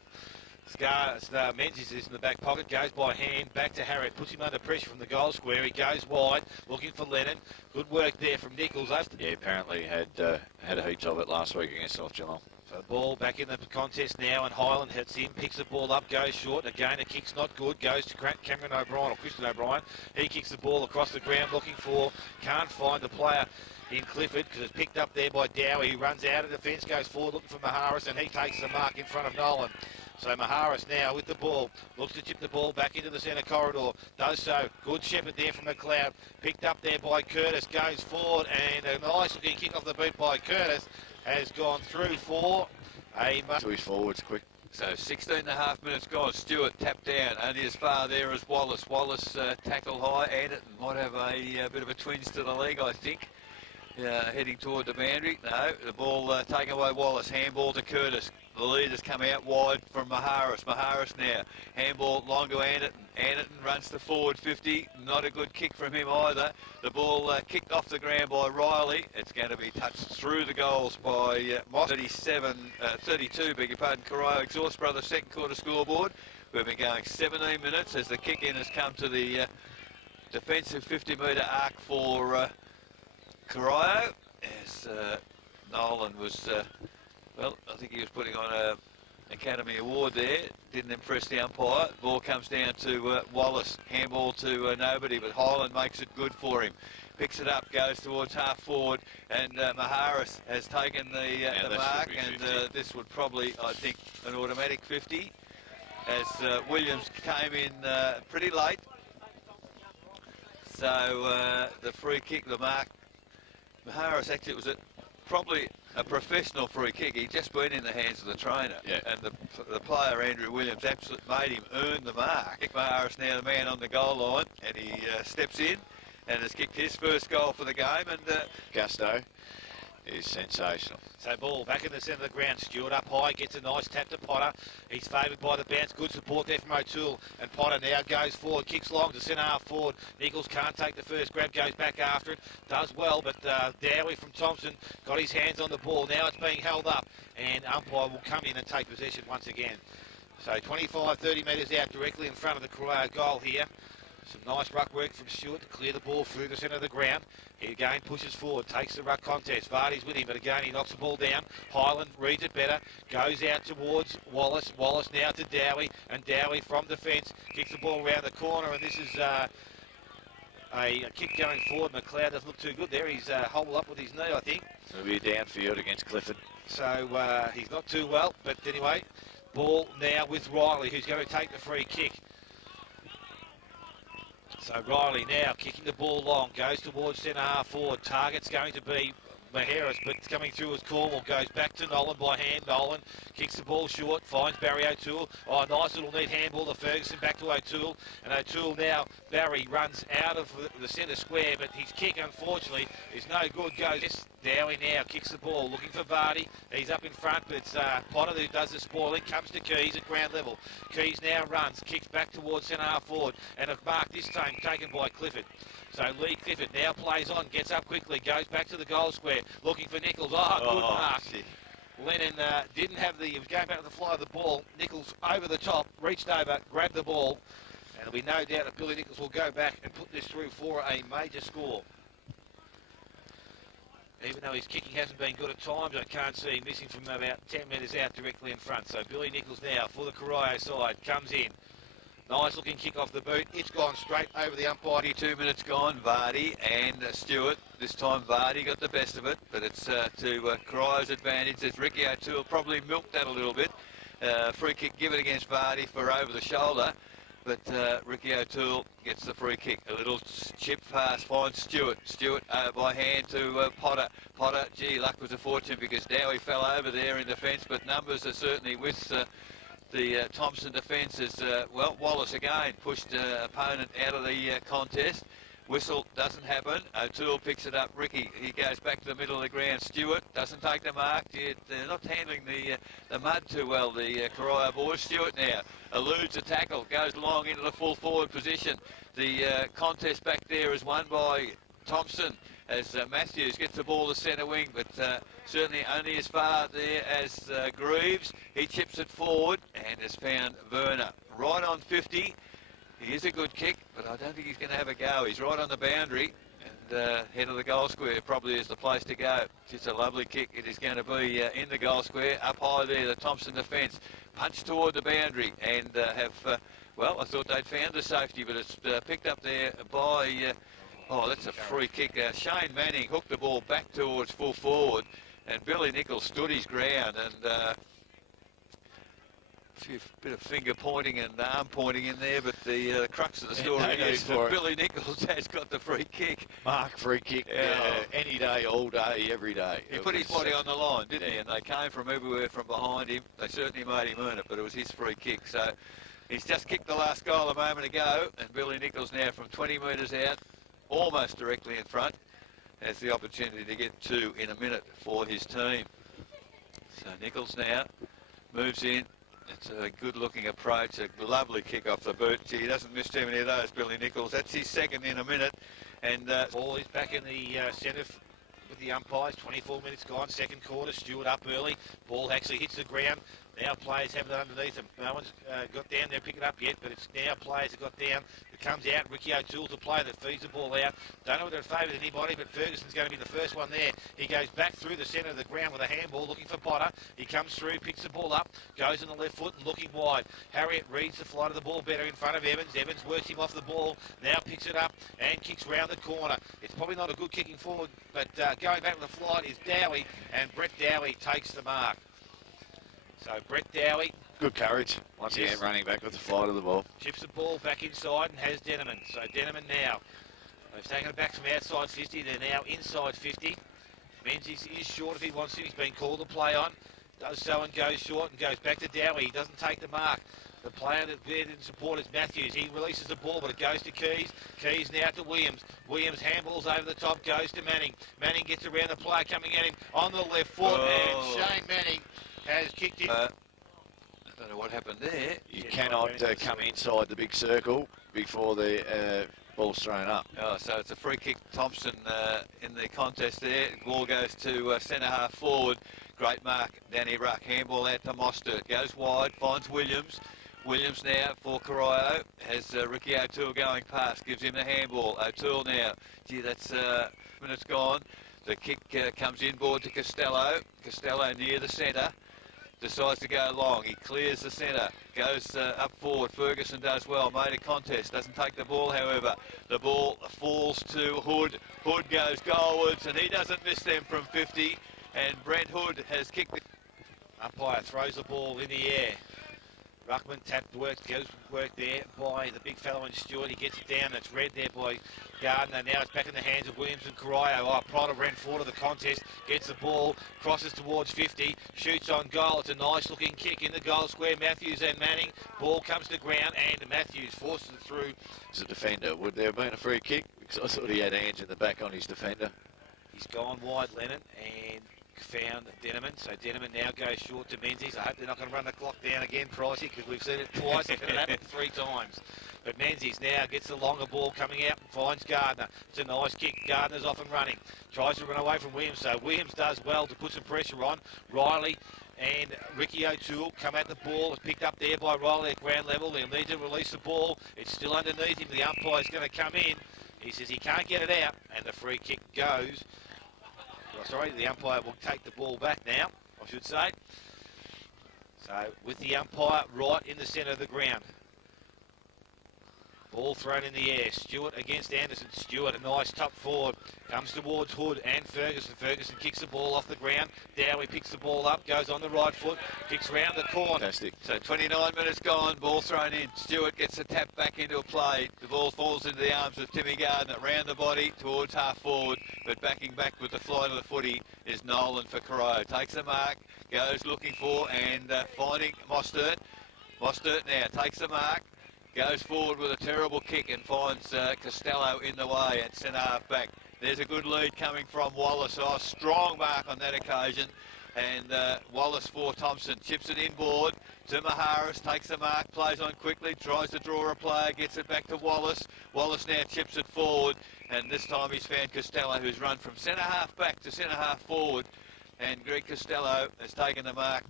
Menzies is in the back pocket, goes by hand, back to Harriet, puts him under pressure from the goal square. He goes wide, looking for Lennon. Good work there from Nichols. Yeah, apparently had heaps of it last week against North Geelong. So the ball back in the contest now, and Highland hits him, picks the ball up, goes short, and again the kick's not good, goes to Cameron O'Brien, or Christian O'Brien. He kicks the ball across the ground, looking for, can't find the player in Clifford, because it's picked up there by Dowie. He runs out of defence, goes forward looking for Maharas, and he takes the mark in front of Nolan. So Maharas now with the ball, looks to chip the ball back into the centre corridor, does so. Good shepherd there from McLeod, picked up there by Curtis, goes forward, and a nice looking kick off the boot by Curtis has gone through for a... To his forwards quick. So 16 and a half minutes gone. Stewart tapped down, only as far there as Wallace. Wallace tackled high, and it might have a bit of a twinge to the leg, I think. Heading toward the boundary. No, the ball taken away Wallace. Handball to Curtis. The leaders come out wide from Maharas. Maharas now. Handball long to Anderton. Anderton runs to forward 50. Not a good kick from him either. The ball kicked off the ground by Riley. It's going to be touched through the goals by Moss. 32, beg your pardon. Corio exhausts Brothers second quarter scoreboard. We've been going 17 minutes as the kick-in has come to the defensive 50-metre arc for Corio. As Nolan was... well, I think he was putting on an Academy Award there. Didn't impress the umpire. Ball comes down to Wallace. Handball to nobody, but Highland makes it good for him. Picks it up, goes towards half forward, and Maharas has taken the mark, and this would probably, I think, an automatic 50, as Williams came in pretty late. So the free kick, the mark, Maharis actually, it was probably a professional free kick. He just went in the hands of the trainer. Yeah. And the player, Andrew Williams, absolutely made him earn the mark. Maharis now the man on the goal line, and he steps in and has kicked his first goal for the game. And Gusto is sensational. So ball back in the centre of the ground. Stewart up high, gets a nice tap to Potter. He's favoured by the bounce. Good support there from O'Toole. And Potter now goes forward, kicks long to centre half forward. Nichols can't take the first grab, goes back after it. Does well, but Dowie from Thomson got his hands on the ball. Now it's being held up, and umpire will come in and take possession once again. So 25, 30 metres out directly in front of the Corio goal here. Some nice ruck work from Stewart to clear the ball through the centre of the ground. He again pushes forward, takes the ruck contest. Vardy's with him, but again he knocks the ball down. Highland reads it better, goes out towards Wallace. Wallace now to Dowie, and Dowie from defence kicks the ball around the corner, and this is a kick going forward. McLeod doesn't look too good there. He's hobbled up with his knee, I think. It'll be a downfield against Clifford. So he's not too well, but anyway, ball now with Riley, who's going to take the free kick. So Riley now kicking the ball long, goes towards centre half forward. Target's going to be Maharis, but coming through as Cornwall, goes back to Nolan by hand. Nolan kicks the ball short, finds Barry O'Toole. Oh, a nice little neat handball to Ferguson, back to O'Toole. And O'Toole now, Barry runs out of the centre square, but his kick, unfortunately, is no good. Goes Dowie now, kicks the ball, looking for Vardy. He's up in front, but it's Potter who does the spoiling, comes to Keys at ground level. Keys now runs, kicks back towards centre half forward, and a mark this time taken by Clifford. So Lee Clifford now plays on, gets up quickly, goes back to the goal square, looking for Nichols. Oh, good mark. Lennon didn't have he was going back to the fly of the ball. Nichols over the top, reached over, grabbed the ball, and there'll be no doubt that Billy Nichols will go back and put this through for a major score. Even though his kicking hasn't been good at times, I can't see him missing from about 10 metres out directly in front. So Billy Nichols now for the Corio side comes in. Nice looking kick off the boot. It's gone straight over the umpire. 2 minutes gone, Vardy and Stewart. This time Vardy got the best of it, but it's to Corio's advantage. As Ricky O'Toole probably milked that a little bit. Free kick given against Vardy for over the shoulder, but Ricky O'Toole gets the free kick. A little chip pass finds Stewart. Stewart by hand to Potter. Potter, gee, luck was a fortune because Dowie fell over there in defence, but numbers are certainly with the Thomson defence as, well, Wallace again pushed opponent out of the contest. Whistle doesn't happen. O'Toole picks it up. Ricky, he goes back to the middle of the ground. Stewart doesn't take the mark. They're not handling the mud too well, the Corio boys. Stewart now eludes a tackle, goes long into the full forward position. The contest back there is won by Thomson as Matthews gets the ball to centre wing, but certainly only as far there as Greaves. He chips it forward and has found Werner right on 50. He is a good kick, but I don't think he's going to have a go. He's right on the boundary, and head of the goal square probably is the place to go. It's a lovely kick. It is going to be in the goal square. Up high there, the Thomson defence. Punch toward the boundary and have, well, I thought they'd found the safety, but it's picked up there by... oh, that's a free kick. Shane Manning hooked the ball back towards full forward, and Billy Nichols stood his ground, and a bit of finger pointing and arm pointing in there, but the crux of the story is that Billy Nichols has got the free kick. Mark free kick, any day, all day, every day. He put his body on the line, didn't he? And they came from everywhere from behind him. They certainly made him earn it, but it was his free kick. So he's just kicked the last goal a moment ago, and Billy Nichols now from 20 metres out, almost directly in front, has the opportunity to get two in a minute for his team. So Nichols now moves in. It's a good looking approach, a lovely kick off the boot. Gee, he doesn't miss too many of those, Billy Nichols. That's his second in a minute. And ball is back in the centre with the umpires. 24 minutes gone, second quarter. Stewart up early. Ball actually hits the ground. Now players have it underneath them. No one's got down there, pick it up yet, but it's now players have got down. It comes out, Ricky O'Toole to play that feeds the ball out. Don't know whether it favoured anybody, but Ferguson's going to be the first one there. He goes back through the centre of the ground with a handball, looking for Potter. He comes through, picks the ball up, goes on the left foot and looking wide. Harriet reads the flight of the ball better in front of Evans. Evans works him off the ball, now picks it up and kicks round the corner. It's probably not a good kicking forward, but going back with the flight is Dowie, and Brett Dowie takes the mark. So Brett Dowie. Good courage. Once again, running back with the flight of the ball. Chips the ball back inside and has Denneman. So Denneman now They've taken it back from outside 50. They're now inside 50. Menzies is short if he wants to. He's been called to play on. Does so and goes short and goes back to Dowie. He doesn't take the mark. The player that there in support is Matthews. He releases the ball, but it goes to Keys. Keys now to Williams. Williams handballs over the top, goes to Manning. Manning gets around the player coming at him on the left foot, and Shane Manning has kicked it. I don't know what happened there. You cannot come inside the big circle before the ball's thrown up. Oh, so it's a free kick. Thomson in the contest there. Ball goes to centre half forward. Great mark, Danny Ruck. Handball out to Mostert. Goes wide, finds Williams. Williams now for Corio. Has Ricky O'Toole going past. Gives him the handball. O'Toole now. Gee, that's minutes gone. The kick comes inboard to Costello. Costello near the centre. Decides to go long. He clears the centre. Goes up forward. Ferguson does well. Made a contest. Doesn't take the ball, however. The ball falls to Hood. Hood goes goalwards, and he doesn't miss them from 50. And Brent Hood has kicked the... Umpire throws the ball in the air. Ruckman tapped goes work there by the big fellow in Stewart. He gets it down. It's read there by Gardner. Now it's back in the hands of Williams and Corio. Oh, Prada ran forward of the contest. Gets the ball. Crosses towards 50. Shoots on goal. It's a nice looking kick in the goal square. Matthews and Manning. Ball comes to ground and Matthews forces it through. As a defender, would there have been a free kick? Because I thought he had hands in the back on his defender. He's gone wide, Lennon, and found Denneman. So Denneman now goes short to Menzies. I hope they're not going to run the clock down again, Pricey, because we've seen it twice. It's going to happen 3 times. But Menzies now gets the longer ball coming out and finds Gardner. It's a nice kick. Gardner's off and running. Tries to run away from Williams. So Williams does well to put some pressure on. Riley and Ricky O'Toole come at the ball. It's picked up there by Riley at ground level. They'll need to release the ball. It's still underneath him. The umpire's going to come in. He says he can't get it out. And the free kick goes. Sorry, the umpire will take the ball back now, I should say. So, with the umpire right in the centre of the ground. Ball thrown in the air. Stewart against Anderson. Stewart, a nice top forward. Comes towards Hood and Ferguson. Ferguson kicks the ball off the ground. Dowie picks the ball up, goes on the right foot, kicks round the corner. Fantastic. So 29 minutes gone, ball thrown in. Stewart gets the tap back into a play. The ball falls into the arms of Timmy Gardner. Round the body towards half forward, but backing back with the flight of the footy is Nolan for Corio. Takes the mark, goes looking for and finding Mostert. Mostert now takes the mark. Goes forward with a terrible kick and finds Costello in the way at centre half back. There's a good lead coming from Wallace. Oh, strong mark on that occasion. And Wallace for Thomson. Chips it inboard to Maharis. Takes the mark, plays on quickly, tries to draw a player, gets it back to Wallace. Wallace now chips it forward. And this time he's found Costello, who's run from centre half back to centre half forward. And Greg Costello has taken the mark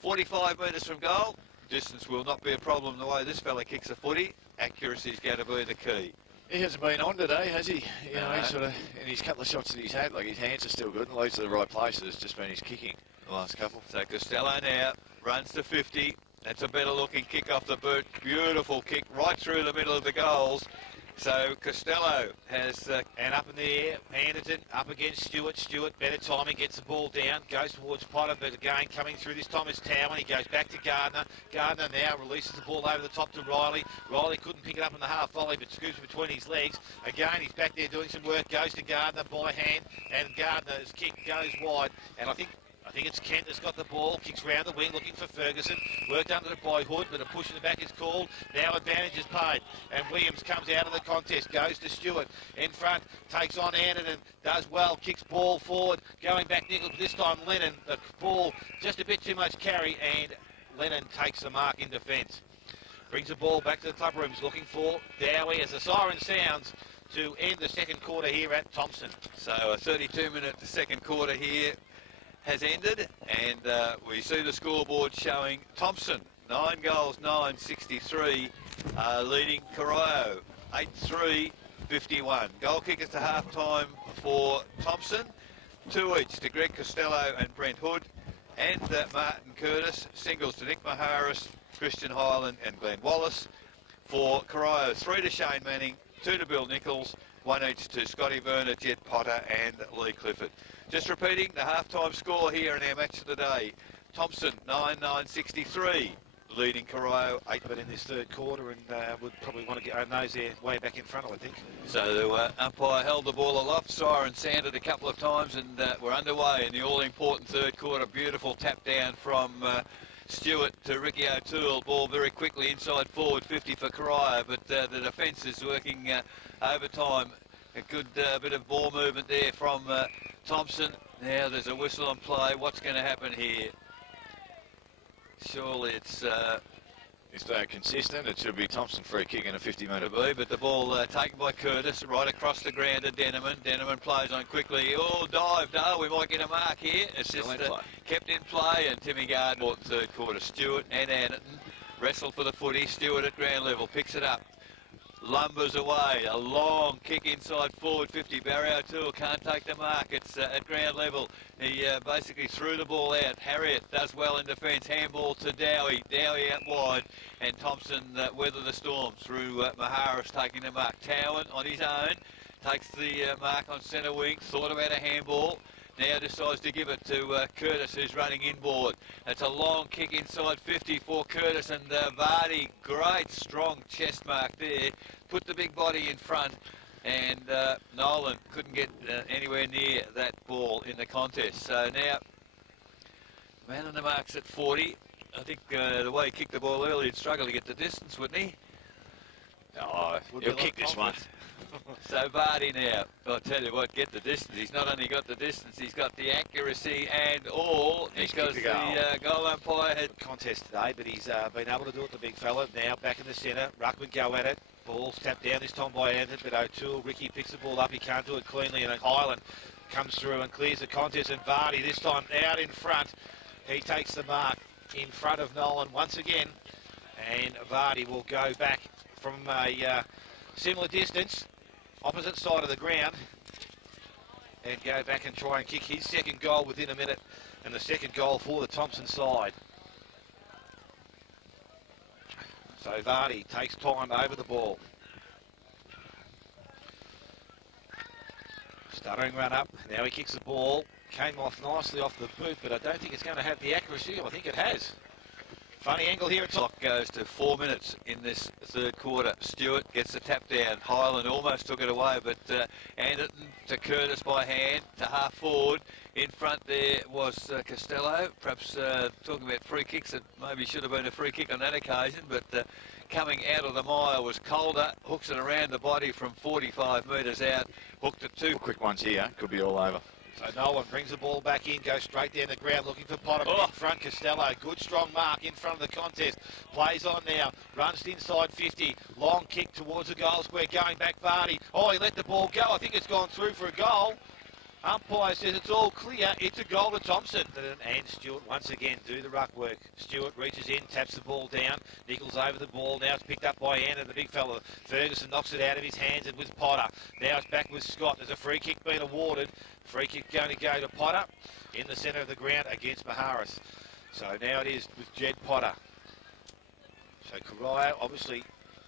45 metres from goal. Distance will not be a problem the way this fella kicks a footy. Accuracy is going to be the key. He hasn't been on today, has he? You know, he's sort of, in his couple of shots that he's had, like his hands are still good and leads to the right places. It's just been his kicking the last couple. So Costello now runs to 50. That's a better looking kick off the boot. Beautiful kick right through the middle of the goals. So Costello has... and up in the air, Anderton up against Stewart. Stewart, better timing, gets the ball down, goes towards Potter, but again coming through this time is Tower. He goes back to Gardner. Gardner now releases the ball over the top to Riley. Riley couldn't pick it up in the half volley, but scoops between his legs. Again, he's back there doing some work, goes to Gardner by hand, and Gardner's kick goes wide. And I think it's Kent that's got the ball, kicks round the wing looking for Ferguson. Worked under it by Hood, but a push in the back is called. Now advantage is paid. And Williams comes out of the contest, goes to Stewart. In front, takes on Anderton, does well, kicks ball forward. Going back Nichols, this time Lennon, the ball just a bit too much carry, and Lennon takes the mark in defence. Brings the ball back to the club rooms, looking for Dowie as the siren sounds to end the second quarter here at Thomson. So a 32-minute second quarter here has ended, and we see the scoreboard showing Thomson 9 goals, 9-63, leading Corio 8-3, 51. Goal kickers to half time for Thomson, 2 each to Greg Costello and Brent Hood, and Martin Curtis. Singles to Nick Maharis, Christian Hyland and Glenn Wallace. For Corio, 3 to Shane Manning, 2 to Bill Nichols, 1 each to Scotty Verner, Jed Potter and Lee Clifford. Just repeating the half-time score here in our match of the day. Thomson 9-9-63, leading Corio 8. But in this third quarter, and would probably want to get those there way back in front, I think. So the umpire held the ball aloft, siren sounded a couple of times, and we're underway in the all-important third quarter. Beautiful tap down from Stewart to Ricky O'Toole. Ball very quickly inside forward 50 for Corio, but the defence is working overtime. A good bit of ball movement there from Thomson. Now there's a whistle on play. What's going to happen here? Surely it's consistent. It should be Thomson free kick in a 50-metre be, but the ball taken by Curtis right across the ground to Denneman. Denneman plays on quickly. Oh, dived. Oh, we might get a mark here. It's just kept in play, and Timmy Gardner, third quarter. Stewart and Anderton wrestle for the footy. Stewart at ground level picks it up. Lumbers away, a long kick inside forward 50. Barry O'Toole can't take the mark. It's at ground level. He basically threw the ball out. Harriet does well in defence. Handball to Dowie. Dowie out wide, and Thomson weather the storm through Maharis taking the mark. Towan on his own takes the mark on centre wing. Thought about a handball. Now decides to give it to Curtis, who's running inboard. It's a long kick inside 50 for Curtis, and Vardy, great strong chest mark there. Put the big body in front, and Nolan couldn't get anywhere near that ball in the contest. So now, man on the mark's at 40. I think the way he kicked the ball earlier, he'd struggle to get the distance, wouldn't he? Oh, he'll kick this one. So Vardy now, I'll tell you what, get the distance. He's not only got the distance, he's got the accuracy and all, because the goal umpire had contest today, but he's been able to do it, the big fella. Now back in the centre, Ruckman go at it. Ball's tapped down this time by Anderton, but O'Toole, Ricky picks the ball up. He can't do it cleanly, and Highland comes through and clears the contest, and Vardy this time out in front. He takes the mark in front of Nolan once again, and Vardy will go back from a similar distance, opposite side of the ground, and go back and try and kick his second goal within a minute, and the second goal for the Thomson side. So Vardy takes time over the ball. Stuttering run up, now he kicks the ball, came off nicely off the boot, but I don't think it's going to have the accuracy. I think it has. Funny angle here. Clock goes to 4 minutes in this third quarter. Stewart gets the tap down. Highland almost took it away, but Anderton to Curtis by hand to half forward. In front there was Costello. Perhaps talking about free kicks, it maybe should have been a free kick on that occasion, but coming out of the mire was Calder. Hooks it around the body from 45 metres out. Hooked it two quick ones here. Could be all over. So Nolan brings the ball back in, goes straight down the ground looking for Potter in front. Costello, good strong mark in front of the contest. Plays on now, runs inside 50. Long kick towards the goal square, going back Vardy. Oh, he let the ball go. I think it's gone through for a goal. Umpire says it's all clear. It's a goal to Thomson. And Stewart once again do the ruck work. Stewart reaches in, taps the ball down. Nichols over the ball. Now it's picked up by Anna, the big fella. Ferguson knocks it out of his hands and with Potter. Now it's back with Scott. There's a free kick being awarded. Free kick going to go to Potter in the centre of the ground against Maharis. So now it is with Jed Potter. So Corio obviously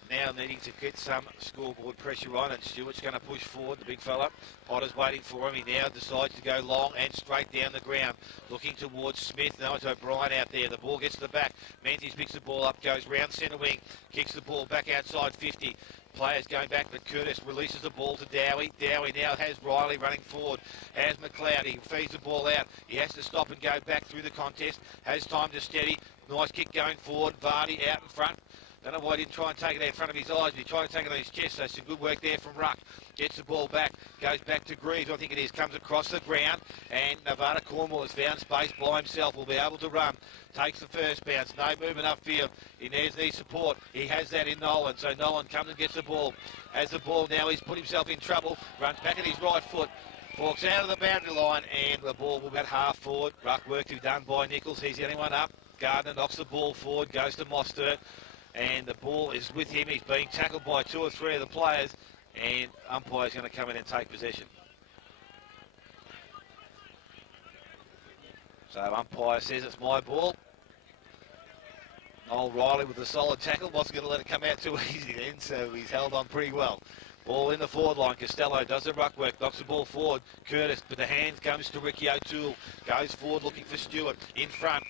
now needing to get some scoreboard pressure on, and Stewart's going to push forward, the big fella. Potter's waiting for him. He now decides to go long and straight down the ground, looking towards Smith. No, it's O'Brien out there. The ball gets to the back. Menzies picks the ball up, goes round centre wing, kicks the ball back outside 50. Players going back, but Curtis releases the ball to Dowie. Dowie now has Riley running forward. Has McLeod. He feeds the ball out. He has to stop and go back through the contest. Has time to steady. Nice kick going forward. Vardy out in front. Don't know why he didn't try and take it out in front of his eyes, but he tried to take it on his chest, so some good work there from Ruck. Gets the ball back, goes back to Greaves, I think it is, comes across the ground, and Nevada Cornwall has found space by himself, will be able to run. Takes the first bounce, no movement upfield. He needs support. He has that in Nolan, so Nolan comes and gets the ball. Has the ball now, he's put himself in trouble, runs back at his right foot. Forks out of the boundary line, and the ball will get half forward. Ruck work to be done by Nichols, he's the only one up. Gardner knocks the ball forward, goes to Mostert. And the ball is with him. He's being tackled by 2 or 3 of the players, and umpire's going to come in and take possession. So umpire says it's my ball. Noel Riley with a solid tackle, wasn't going to let it come out too easy then, so he's held on pretty well. Ball in the forward line. Costello does the ruck work, knocks the ball forward. Curtis, but the hand comes to Ricky O'Toole. Goes forward looking for Stewart. In front.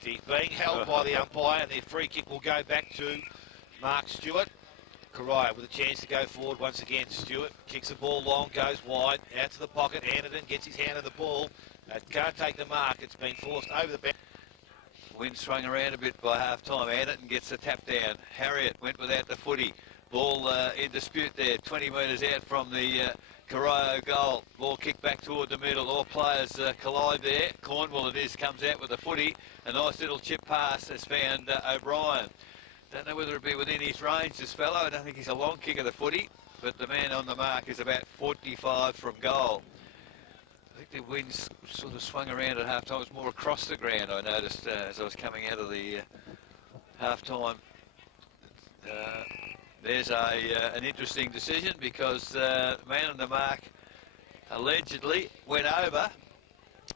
He's being held by the umpire, and the free kick will go back to Mark Stewart. Corio with a chance to go forward once again. Stewart kicks the ball long, goes wide, out to the pocket. Anderton gets his hand on the ball. Can't take the mark. It's been forced over the back. Wind swung around a bit by half-time. Anderton gets the tap down. Harriet went without the footy. Ball in dispute there, 20 metres out from the Corio goal. Ball kicked back toward the middle. All players collide there. Cornwall it is, comes out with the footy. A nice little chip pass has found O'Brien. Don't know whether it'd be within his range, this fellow. I don't think he's a long kick of the footy, but the man on the mark is about 45 from goal. I think the wind sort of swung around at half-time. It was more across the ground, I noticed, as I was coming out of the half-time. There's an interesting decision because the man on the mark allegedly went over.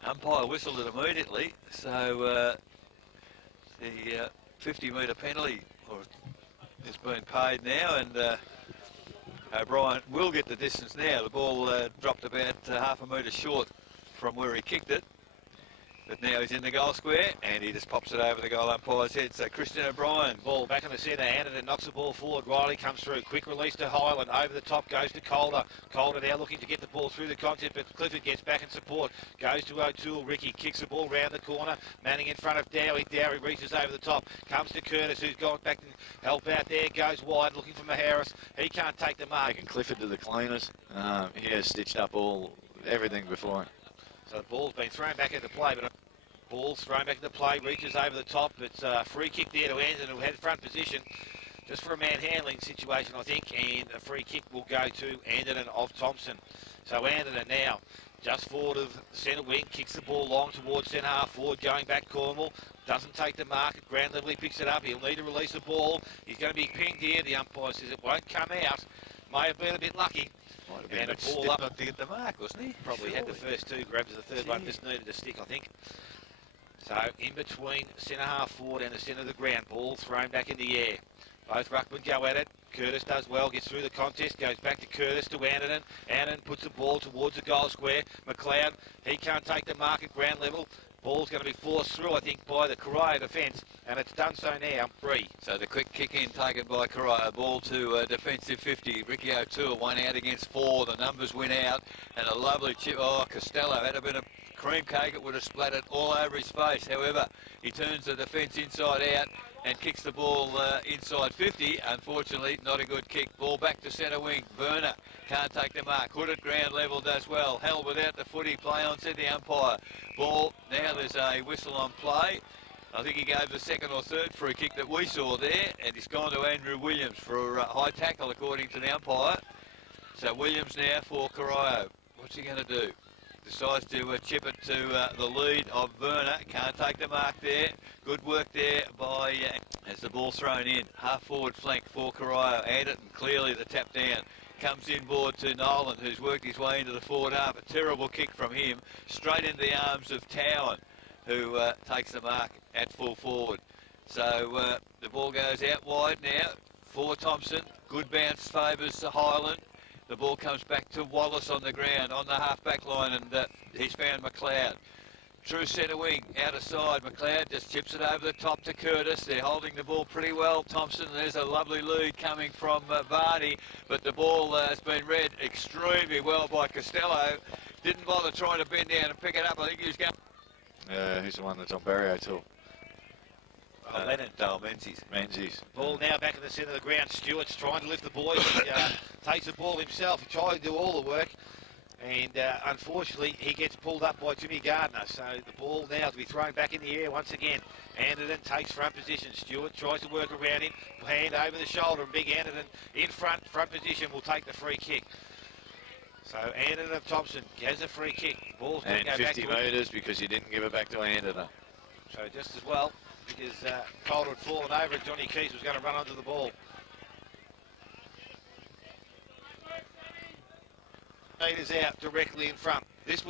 Umpire whistled it immediately, so the 50-metre penalty has been paid now, and O'Brien will get the distance now. The ball dropped about half a metre short from where he kicked it. But now he's in the goal square, and he just pops it over the goal umpire's head. So Christian O'Brien. Ball back in the centre, Anderton knocks the ball forward. Riley comes through. Quick release to Highland. Over the top goes to Calder. Calder now looking to get the ball through the contest, but Clifford gets back in support. Goes to O'Toole. Ricky kicks the ball round the corner. Manning in front of Dowie. Dowie reaches over the top. Comes to Curtis, who's gone back and help out there. Goes wide, looking for Maharis. He can't take the mark. Taking Clifford to the cleaners. He has stitched up everything before. So the ball's been thrown back into play, but ball's thrown back into play, reaches over the top. It's a free kick there to Anderton, who had front position just for a man-handling situation, I think, and a free kick will go to Anderton of Thomson. So Anderton now just forward of centre wing, kicks the ball long towards centre half forward, going back Cornwall. Doesn't take the mark at ground level, he picks it up. He'll need to release the ball. He's going to be pinged here. The umpire says it won't come out. May have been a bit lucky. Might have been a ball up not to get the mark, wasn't he? Probably had the first two grabs of the third one, just needed to stick, I think. So in between centre half forward and the centre of the ground, ball thrown back in the air. Both ruckmen go at it. Curtis does well, gets through the contest, goes back to Curtis to Anderton. Anderton puts the ball towards the goal square. McLeod, he can't take the mark at ground level. Ball's going to be forced through, I think, by the Corio defence, and it's done so now. 3. So the quick kick in taken by Corio. Ball to defensive 50. Ricky O'Toole, 1 out against 4. The numbers went out, and a lovely chip. Oh, Costello had a bit of cream cake. It would have splattered all over his face. However, he turns the defence inside out and kicks the ball inside 50. Unfortunately, not a good kick. Ball back to centre wing. Werner can't take the mark. Hood at ground level does well. Held without the footy. Play on, said the umpire. Ball, now there's a whistle on play. I think he gave the second or third free kick that we saw there, and it's gone to Andrew Williams for a high tackle according to the umpire. So Williams now for Corio. What's he going to do? Decides to chip it to the lead of Werner. Can't take the mark there. Good work there by as the ball's thrown in. Half forward flank for Corio. Anderton clearly the tap down. Comes inboard to Nolan, who's worked his way into the forward half. A terrible kick from him. Straight into the arms of Towan, who takes the mark at full forward. So the ball goes out wide now for Thomson. Good bounce favours Highland. The ball comes back to Wallace on the ground, on the half-back line, and he's found McLeod. True centre wing, out of side. McLeod just chips it over the top to Curtis. They're holding the ball pretty well. Thomson, there's a lovely lead coming from Varney, but the ball has been read extremely well by Costello. Didn't bother trying to bend down and pick it up. I think he was going... who's the one that's on Barry O'Toole? Lennon. Menzies. Ball now back in the centre of the ground. Stewart's trying to lift the boys. He takes the ball himself. He tried to do all the work. And unfortunately, he gets pulled up by Jimmy Gardner. So the ball now to be thrown back in the air once again. Anderton takes front position. Stewart tries to work around him. Hand over the shoulder. And big Anderton in front position will take the free kick. So Anderton of Thomson has a free kick. Ball's going to go back to 50 metres because he didn't give it back to Anderton. So just as well, because Calder had fallen over and Johnny Keys was going to run onto the ball. Metres out directly in front. This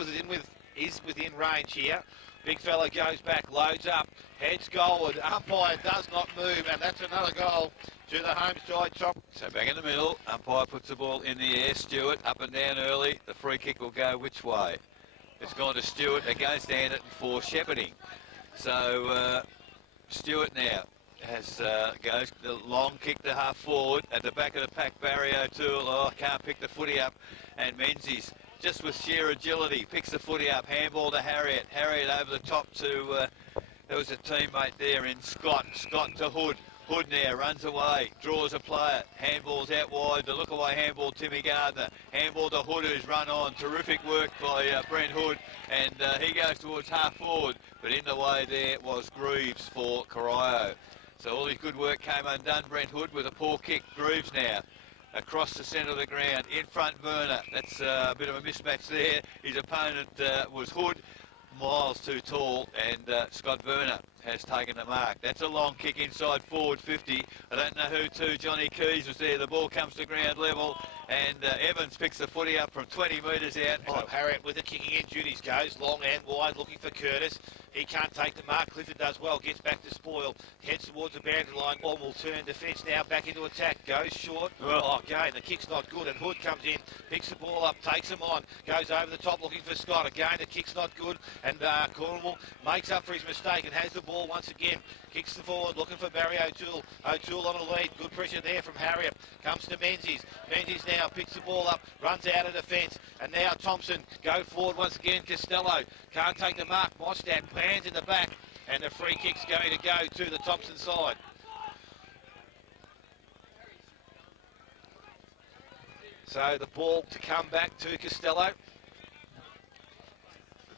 is within range here. Big fella goes back, loads up, heads goalward. Umpire does not move, and that's another goal to the home side top. So back in the middle, umpire puts the ball in the air. Stewart up and down early. The free kick will go which way? It's gone to Stewart against Anderton for shepherding. So Stewart now has goes the long kick to half forward at the back of the pack. Barry O'Toole, can't pick the footy up, and Menzies just with sheer agility picks the footy up. Handball to Harriet. Harriet over the top to there was a teammate there in Scott. Scott to Hood. Hood now runs away, draws a player, handballs out wide, the look away handball Timmy Gardner, handball to Hood who's run on, terrific work by Brent Hood, and he goes towards half forward, but in the way there was Greaves for Corio. So all his good work came undone. Brent Hood with a poor kick. Greaves now across the centre of the ground, in front Werner, that's a bit of a mismatch there. His opponent was Hood, miles too tall, and Scott Werner has taken the mark. That's a long kick inside forward 50. I don't know who to. Johnny Keys was there. The ball comes to ground level, and Evans picks the footy up from 20 metres out. Oh, Harriet with the kicking in duties goes long and wide, looking for Curtis. He can't take the mark. Clifford does well, gets back to Spoil, heads towards the boundary line. Ball will turn defence now back into attack. Goes short. Oh, again, the kick's not good, and Hood comes in, picks the ball up, takes him on, goes over the top looking for Scott. Again, the kick's not good, and Cornwall makes up for his mistake and has the ball once again. Kicks the forward, looking for Barry O'Toole. O'Toole on a lead. Good pressure there from Harriet. Comes to Menzies. Menzies now picks the ball up, runs out of defence, and now Thomson go forward once again. Costello can't take the mark. Mostad plans in the back, and the free kick's going to go to the Thomson side. So the ball to come back to Costello.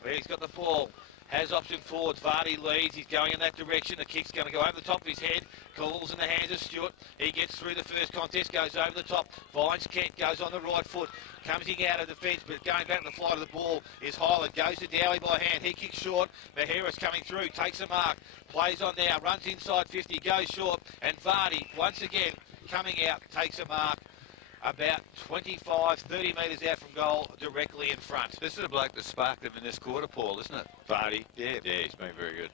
Where he's got the ball. Has option forwards. Vardy leads. He's going in that direction. The kick's going to go over the top of his head. Calls in the hands of Stewart. He gets through the first contest. Goes over the top. Finds Kent. Goes on the right foot. Comes in out of defence, but going back to the flight of the ball is Highland. Goes to Dowie by hand. He kicks short. Mahira's coming through. Takes a mark. Plays on now. Runs inside 50. Goes short. And Vardy, once again, coming out, takes a mark. About 25, 30 metres out from goal, directly in front. This is a bloke that sparked him in this quarter, Paul, isn't it? Vardy, yeah, he's been very good.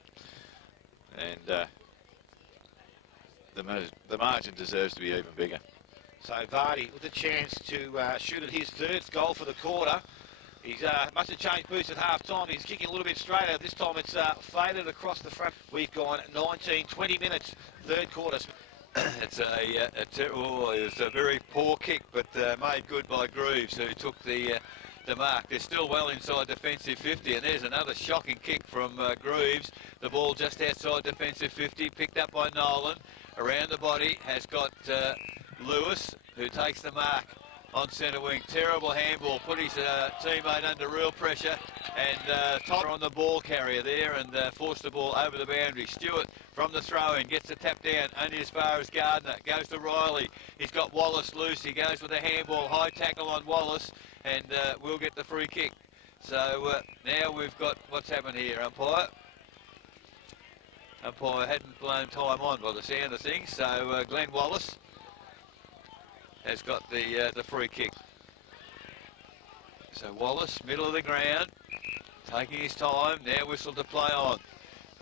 And the margin deserves to be even bigger. So Vardy with a chance to shoot at his third goal for the quarter. He's must have changed boots at half time. He's kicking a little bit straighter. This time it's faded across the front. We've gone 19, 20 minutes, third quarter. It's it was a very poor kick, but made good by Greaves, who took the mark. They're still well inside defensive 50, and there's another shocking kick from Greaves. The ball just outside defensive 50, picked up by Nolan. Around the body has got Lewis, who takes the mark on centre wing. Terrible handball, put his teammate under real pressure, and Totter on the ball carrier there, and forced the ball over the boundary. Stewart from the throw-in gets the tap down only as far as Gardner. Goes to Riley. He's got Wallace loose. He goes with a handball, high tackle on Wallace, and we'll get the free kick. So now we've got what's happened here, umpire. Umpire hadn't blown time on by the sound of things, so Glenn Wallace has got the free kick. So Wallace, middle of the ground, taking his time, now whistle to play on.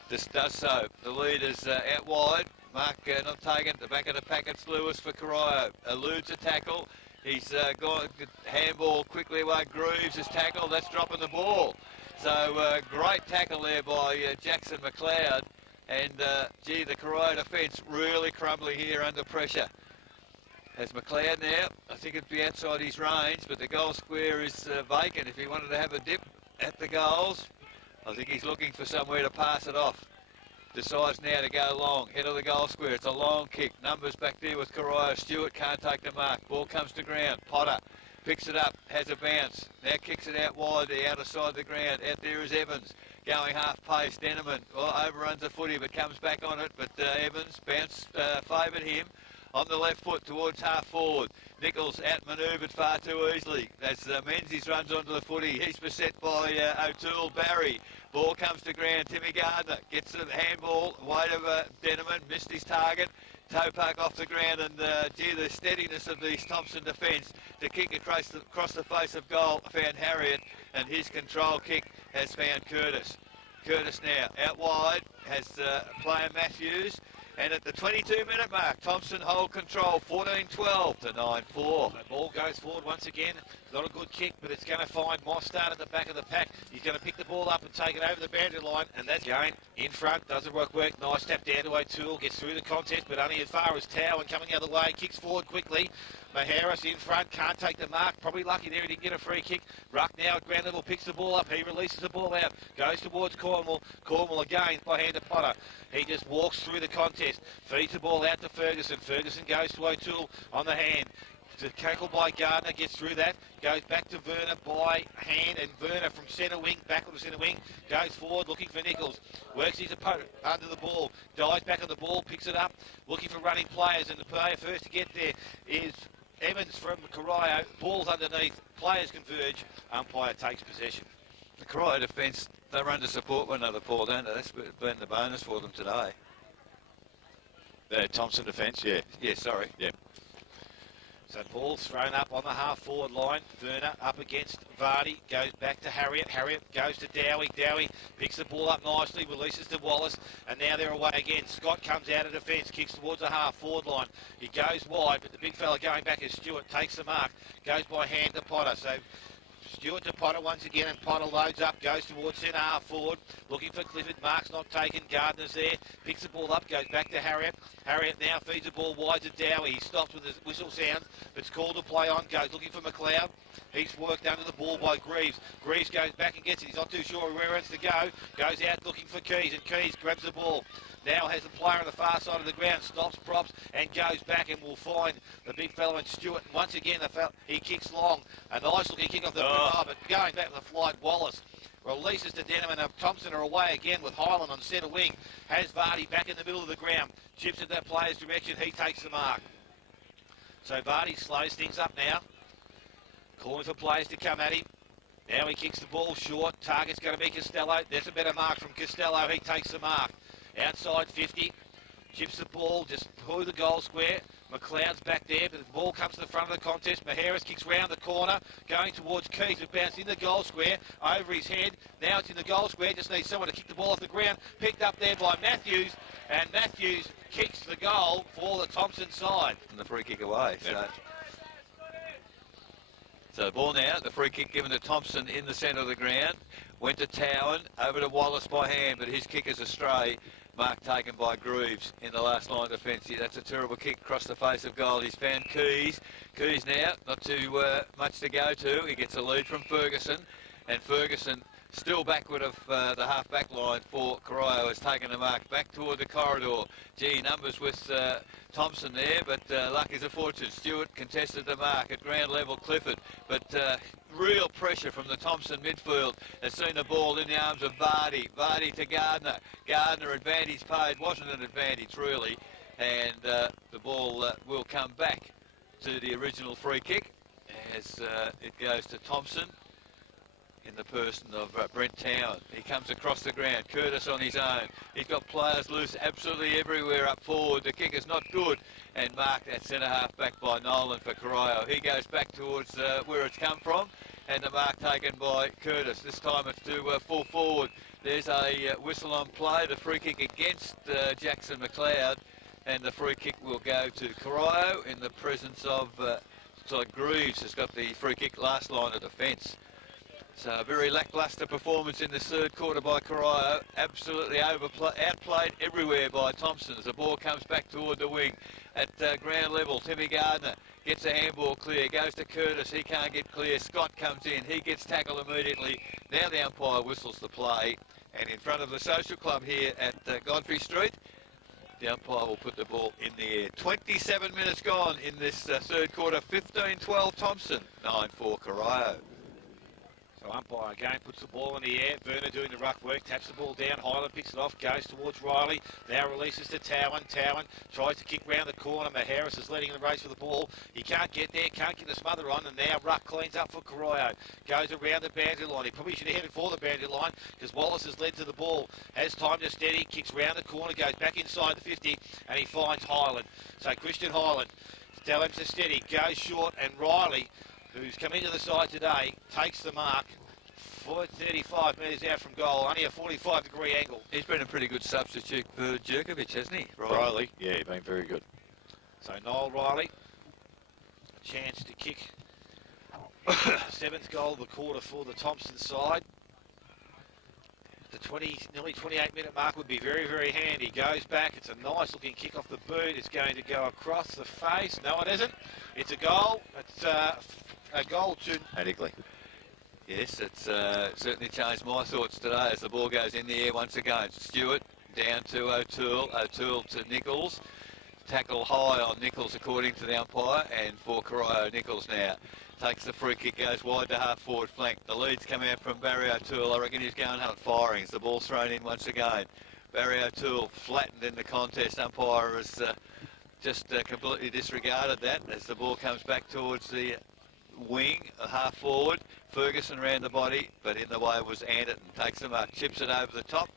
This does so. The lead is out wide. Mark not taken. The back of the packet's Lewis for Corio. Eludes a tackle. He's gone handball quickly away. Greaves is tackled. That's dropping the ball. So great tackle there by Jackson McLeod. And gee, the Corio defence really crumbling here under pressure. Has McLeod now. I think it'd be outside his range, but the goal square is vacant. If he wanted to have a dip at the goals, I think he's looking for somewhere to pass it off. Decides now to go long, head of the goal square. It's a long kick. Numbers back there with Corio. Stewart can't take the mark. Ball comes to ground. Potter picks it up, has a bounce. Now kicks it out wide, the outer side of the ground. Out there is Evans, going half pace. Denneman overruns the footy, but comes back on it. But Evans bounced, favoured him on the left foot towards half forward. Nichols outmanoeuvred far too easily as Menzies runs onto the footy. He's beset by O'Toole. Barry. Ball comes to ground. Timmy Gardner gets the handball. Wide of Denneman. Missed his target. Toe puck off the ground, and gee, the steadiness of this Thomson defence to kick across the face of goal found Harriet, and his control kick has found Curtis. Curtis now out wide has player Matthews, And at the 22-minute mark, Thomson hold control, 14-12 to 9-4. The ball goes forward once again. Not a good kick, but it's going to find Mossad at the back of the pack. He's going to pick the ball up and take it over the boundary line, and that's going in front. Doesn't work. Nice step down to O'Toole. Gets through the contest, but only as far as Towan coming the other way. Kicks forward quickly. Maharis in front, can't take the mark. Probably lucky there he didn't get a free kick. Ruck now at ground level, picks the ball up. He releases the ball out, goes towards Cornwall. Cornwall again by hand to Potter. He just walks through the contest, feeds the ball out to Ferguson. Ferguson goes to O'Toole on the hand. To tackle by Gardner, gets through that, goes back to Werner by hand, and Werner from centre wing, back on the centre wing, goes forward looking for Nichols, works his opponent under the ball, dives back on the ball, picks it up, looking for running players, and the player first to get there is Evans from Corio. Ball's underneath, players converge, umpire takes possession. The Corio defence, they run to support one another, Paul, don't they? That's been the bonus for them today. The Thomson defence, yeah. Yeah, sorry. Yeah. So ball's thrown up on the half-forward line. Werner up against Vardy, goes back to Harriet. Harriet goes to Dowie. Dowie picks the ball up nicely, releases to Wallace, and now they're away again. Scott comes out of defence, kicks towards the half-forward line. He goes wide, but the big fella going back is Stewart, takes the mark, goes by hand to Potter. So Stewart to Potter once again, and Potter loads up, goes towards centre half forward, looking for Clifford. Mark's not taken, Gardner's there, picks the ball up, goes back to Harriet. Harriet now feeds the ball wide to Dowie. He stops with his whistle sound, but it's called to play on, goes looking for McLeod. He's worked under the ball by Greaves. Greaves goes back and gets it. He's not too sure where else to go. Goes out looking for Keys, and Keys grabs the ball. Now has the player on the far side of the ground, stops, props, and goes back and will find the big fellow in Stewart. And once again, he kicks long. A nice looking kick off the but going back with the flight, Wallace releases to Denham, and Thomson are away again with Highland on centre wing. Has Vardy back in the middle of the ground. Chips at that player's direction. He takes the mark. So Vardy slows things up now. Calling for players to come at him. Now he kicks the ball short. Target's going to be Costello. There's a better mark from Costello. He takes the mark. Outside 50. Chips the ball just through the goal square. McLeod's back there, but the ball comes to the front of the contest. Maharis kicks round the corner, going towards Keys, who bounced in the goal square, over his head. Now it's in the goal square, just needs someone to kick the ball off the ground. Picked up there by Matthews, and Matthews kicks the goal for the Thomson side. And the free kick away. So the ball now, the free kick given to Thomson in the centre of the ground. Went to Towan, over to Wallace by hand, but his kick is astray. Mark taken by Greaves in the last line of defence. That's a terrible kick across the face of goal. He's found Keys. Keys now, not too much to go to. He gets a lead from Ferguson, and Ferguson still backward of the half-back line for Corio, has taken the mark back toward the corridor. Gee, numbers with Thomson there, but luck is a fortune. Stewart contested the mark at ground level, Clifford, but real pressure from the Thomson midfield. Has seen the ball in the arms of Vardy. Vardy to Gardner. Gardner, advantage paid. Wasn't an advantage, really. And the ball will come back to the original free kick as it goes to Thomson in the person of Brent Towan. He comes across the ground. Curtis on his own. He's got players loose absolutely everywhere up forward. The kick is not good, and marked at centre half back by Nolan for Corio. He goes back towards where it's come from, and the mark taken by Curtis. This time it's to full forward. There's a whistle on play. The free kick against Jackson McLeod, and the free kick will go to Corio in the presence of Greaves has got the free kick last line of defence. So a very lacklustre performance in this third quarter by Corio. Absolutely outplayed everywhere by Thomson as the ball comes back toward the wing. At ground level, Timmy Gardner gets a handball clear, goes to Curtis, he can't get clear. Scott comes in, he gets tackled immediately. Now the umpire whistles the play, and in front of the social club here at Godfrey Street, the umpire will put the ball in the air. 27 minutes gone in this third quarter. 15-12 Thomson, 9-4 Corio. So umpire again puts the ball in the air. Werner doing the ruck work, taps the ball down. Highland picks it off, goes towards Riley. Now releases to Towan. Towan tries to kick round the corner. Maharis is leading the race for the ball. He can't get there, can't get the smother on, and now Ruck cleans up for Corio. Goes around the boundary line. He probably should have headed for the boundary line because Wallace has led to the ball. Has time to steady, kicks round the corner, goes back inside the 50, and he finds Highland. So Christian Highland, tell him to steady, goes short, and Riley, who's come into the side today, takes the mark, 35 metres out from goal, only a 45-degree angle. He's been a pretty good substitute for Jerkovic, hasn't he? Riley, yeah, he's been very good. So Noel Riley, a chance to kick seventh goal of the quarter for the Thomson side. The nearly 28-minute mark would be very, very handy. Goes back. It's a nice-looking kick off the boot. It's going to go across the face. No, it isn't. It's a goal. It's a goal to Medically. Yes, it's certainly changed my thoughts today as the ball goes in the air once again. Stewart down to O'Toole. O'Toole to Nichols. Tackle high on Nichols according to the umpire, and for Corio, Nichols now takes the free kick, goes wide to half forward flank. The leads come out from Barry O'Toole. I reckon he's going out firing as the ball's thrown in once again. Barry O'Toole flattened in the contest. Umpire has just completely disregarded that as the ball comes back towards the wing, half forward. Ferguson round the body, but in the way was Anderton. Takes the mark, chips it over the top.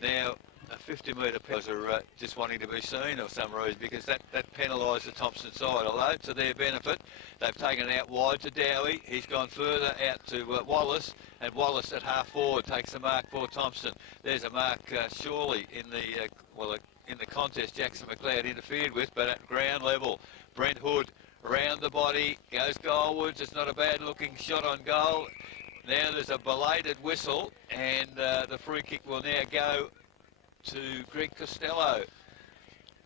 Now, a 50-metre penalty are just wanting to be seen for some reason, because that penalised the Thomson side. Although, to their benefit, they've taken it out wide to Dowie. He's gone further out to Wallace, and Wallace at half forward takes the mark for Thomson. There's a mark surely in the contest Jackson McLeod interfered with, but at ground level, Brent Hood around the body, goes goalwards. It's not a bad looking shot on goal. Now there's a belated whistle, and the free kick will now go to Greg Costello.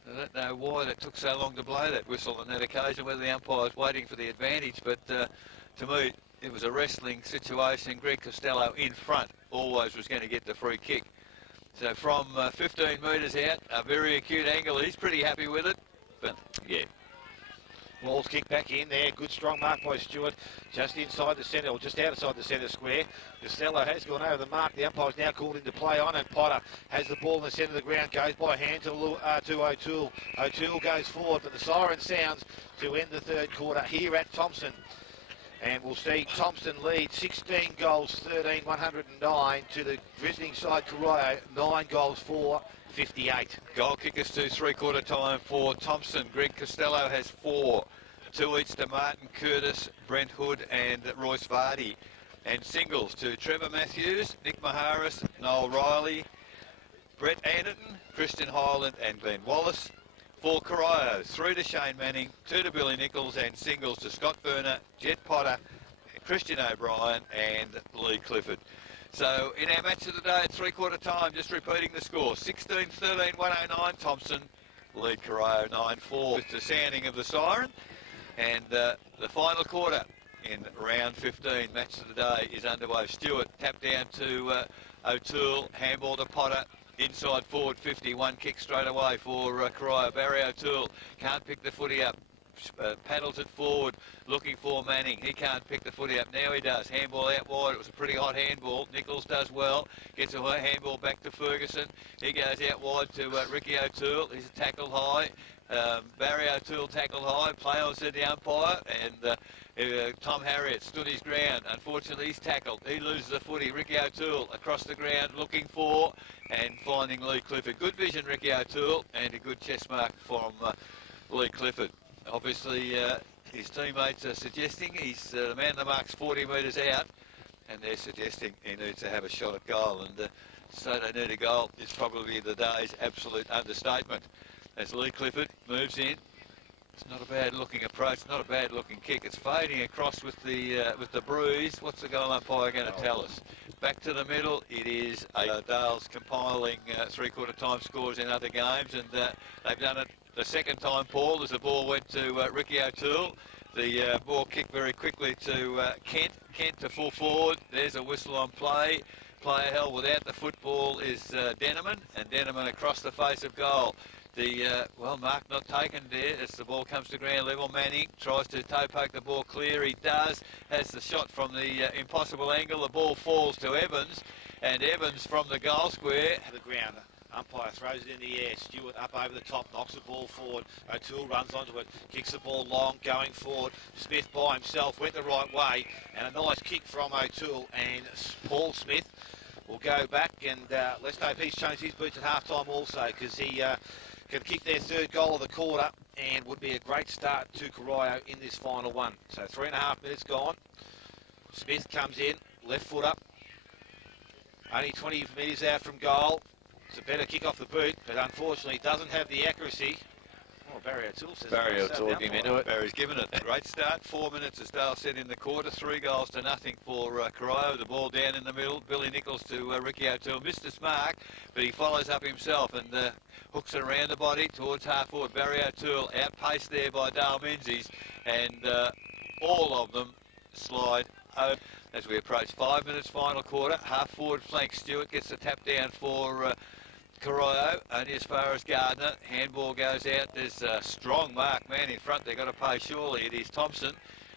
I don't know why that took so long to blow that whistle on that occasion, whether the umpire was waiting for the advantage, but to me it was a wrestling situation. Greg Costello in front always was going to get the free kick. So from 15 metres out, a very acute angle. He's pretty happy with it, but yeah. Ball's kicked back in there. Good strong mark by Stewart. Just inside the centre, or just outside the centre square. Costello has gone over the mark. The umpire's now called into play on, and Potter has the ball in the centre of the ground. Goes by hand to O'Toole. O'Toole goes forward, but the siren sounds to end the third quarter here at Thomson. And we'll see Thomson lead 16 goals, 13, 109 to the visiting side Corio, 9 goals, 4, 58. Goal kickers to three-quarter time for Thomson. Greg Costello has 4. 2 each to Martin Curtis, Brent Hood and Royce Vardy. And singles to Trevor Matthews, Nick Maharis, Noel Riley, Brett Anderton, Christian Hyland and Glenn Wallace. For Corio, 3 to Shane Manning, 2 to Billy Nichols, and singles to Scott Verner, Jet Potter, Christian O'Brien and Lee Clifford. So in our match of the day at three-quarter time, just repeating the score, 16-13, 109 Thomson, lead Corio 9-4 with the sounding of the siren. And the final quarter in round 15, match of the day, is underway. Stewart tapped down to O'Toole, handball to Potter, inside forward 50, one kick straight away for Corio. Barry O'Toole can't pick the footy up. Paddles it forward, looking for Manning. He can't pick the footy up. Now he does. Handball out wide. It was a pretty hot handball. Nichols does well. Gets a handball back to Ferguson. He goes out wide to Ricky O'Toole. He's tackled high. Barry O'Toole tackled high. Play on, said the umpire. And Tom Harriott stood his ground. Unfortunately, he's tackled. He loses the footy. Ricky O'Toole across the ground looking for and finding Lee Clifford. Good vision, Ricky O'Toole, and a good chest mark from Lee Clifford. Obviously, his teammates are suggesting he's the man of the mark's 40 metres out, and they're suggesting he needs to have a shot at goal. And so they need a goal is probably the day's absolute understatement. As Lee Clifford moves in, it's not a bad-looking approach, not a bad-looking kick. It's fading across with the bruise. What's the goal umpire going to tell us? Back to the middle. It is Dale's compiling three-quarter time scores in other games, and they've done it the second time, Paul, as the ball went to Ricky O'Toole. The ball kicked very quickly to Kent. Kent to full forward. There's a whistle on play. Player held without the football is Denneman, and Denneman across the face of goal. Mark not taken there as the ball comes to ground level. Manning tries to toe poke the ball clear. He does. Has the shot from the impossible angle. The ball falls to Evans, and Evans from the goal square. To the ground. Umpire throws it in the air. Stewart up over the top, knocks the ball forward. O'Toole runs onto it, kicks the ball long, going forward. Smith by himself went the right way, and a nice kick from O'Toole. And Paul Smith will go back, and let's hope he's changed his boots at half-time also, because he can kick their third goal of the quarter and would be a great start to Corio in this final one. So 3.5 minutes gone. Smith comes in, left foot up. Only 20 metres out from goal. It's a better kick off the boot, but unfortunately doesn't have the accuracy. Oh, Barry O'Toole says Barry O'Toole came into it. Barry's given it a great start. 4 minutes, as Dale said, in the quarter. 3 goals to nothing for Corio. The ball down in the middle. Billy Nichols to Ricky O'Toole. Missed his mark, but he follows up himself and hooks it around the body towards half forward. Barry O'Toole outpaced there by Dale Menzies, and all of them slide over as we approach 5 minutes final quarter. Half forward flank. Stewart gets the tap down for Corio, only as far as Gardner. Handball goes out. There's a strong mark man in front. They've got to pay surely. It is Thomson,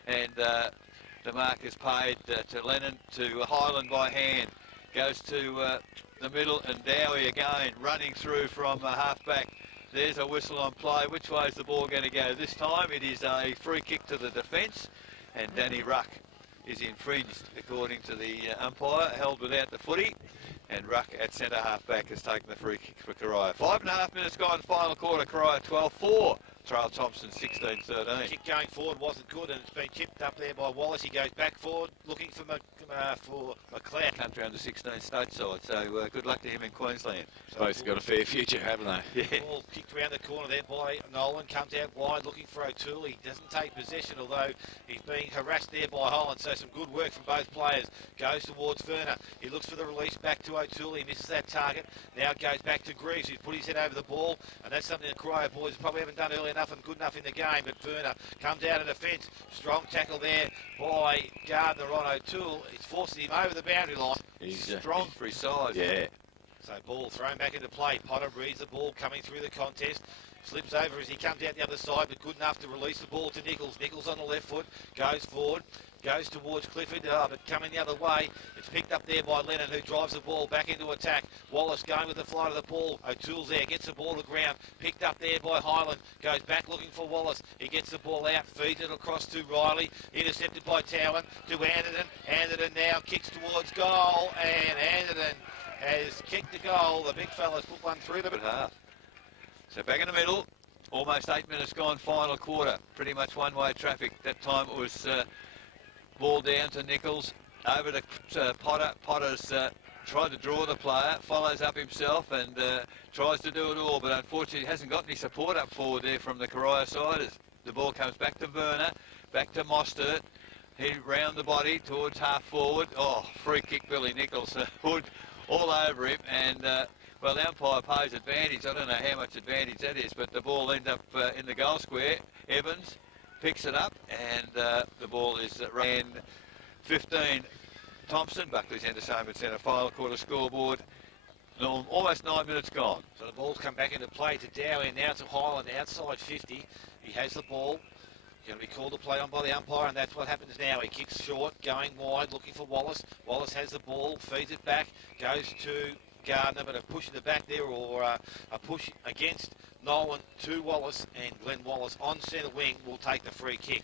and the mark is paid to Lennon, to Highland by hand. Goes to the middle, and Dowie again running through from half-back. There's a whistle on play. Which way is the ball going to go this time? It is a free kick to the defence, and Danny Ruck is infringed according to the umpire, held without the footy. And Ruck at centre half-back has taken the free kick for Corio. 5.5 minutes gone, final quarter. Corio 12-4. Trail Thomson 16-13. Kick going forward wasn't good, and it's been chipped up there by Wallace. He goes back forward, looking for McLeod. Country under 16 stateside, so good luck to him in Queensland. Both got a fair future, haven't they? Yeah. Ball kicked around the corner there by Nolan. Comes out wide, looking for O'Toole. He doesn't take possession, although he's being harassed there by Holland. So some good work from both players. Goes towards Verner. He looks for the release back to O'Toole. He misses that target. Now it goes back to Greaves, who's put his head over the ball, and that's something the Corio boys probably haven't done early enough and good enough in the game. But Verner comes out of defence. Strong tackle there by Gardner on O'Toole. It's forcing him over the boundary line. He's strong for his size. Yeah. So ball thrown back into play. Potter reads the ball coming through the contest. Slips over as he comes out the other side, but good enough to release the ball to Nichols. Nichols on the left foot, goes forward, goes towards Clifford, but coming the other way. It's picked up there by Lennon, who drives the ball back into attack. Wallace going with the flight of the ball. O'Toole's there, gets the ball to ground. Picked up there by Highland, goes back looking for Wallace. He gets the ball out, feeds it across to Riley. Intercepted by Towan to Anderton. Anderton now kicks towards goal, and Anderton has kicked the goal. The big fella's put one through the half. So back in the middle, almost 8 minutes gone, final quarter. Pretty much one-way traffic. That time it was ball down to Nichols, over to Potter. Potter's tried to draw the player, follows up himself and tries to do it all, but unfortunately hasn't got any support up forward there from the Corio side. As the ball comes back to Verner, back to Mostert. He round the body towards half forward. Oh, free kick, Billy Nichols. Hood all over him, and well, the umpire pays advantage. I don't know how much advantage that is, but the ball ends up in the goal square. Evans picks it up, and the ball is ran 15. Thomson, Buckley's entertainment centre, final quarter scoreboard. Almost 9 minutes gone. So the ball's come back into play to Dowie, and now to Highland outside 50. He has the ball. Going to be called to play on by the umpire, and that's what happens now. He kicks short, going wide, looking for Wallace. Wallace has the ball, feeds it back, goes to Gardner, but a push in the back there, or a push against Nolan to Wallace, and Glenn Wallace on centre wing will take the free kick.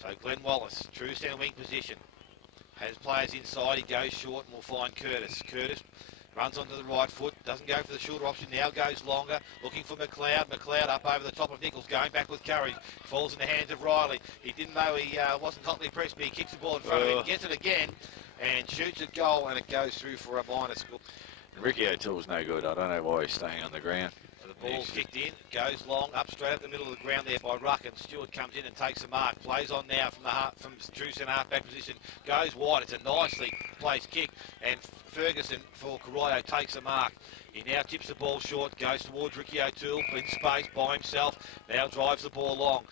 So Glenn Wallace, true centre wing position, has players inside. He goes short and will find Curtis. Curtis runs onto the right foot, doesn't go for the shorter option, now goes longer, looking for McLeod. McLeod up over the top of Nichols, going back with courage, falls in the hands of Riley. He didn't know he wasn't hotly pressed, but he kicks the ball in front of him, gets it again, and shoots at goal, and it goes through for a minor score. Ricky O'Toole's no good. I don't know why he's staying on the ground. So the ball's kicked in, goes long, up straight up the middle of the ground there by Ruck, and Stewart comes in and takes the mark. Plays on now from true centre half-back position, goes wide. It's a nicely placed kick, and Ferguson for Corio takes the mark. He now tips the ball short, goes towards Ricky O'Toole in space by himself, now drives the ball long.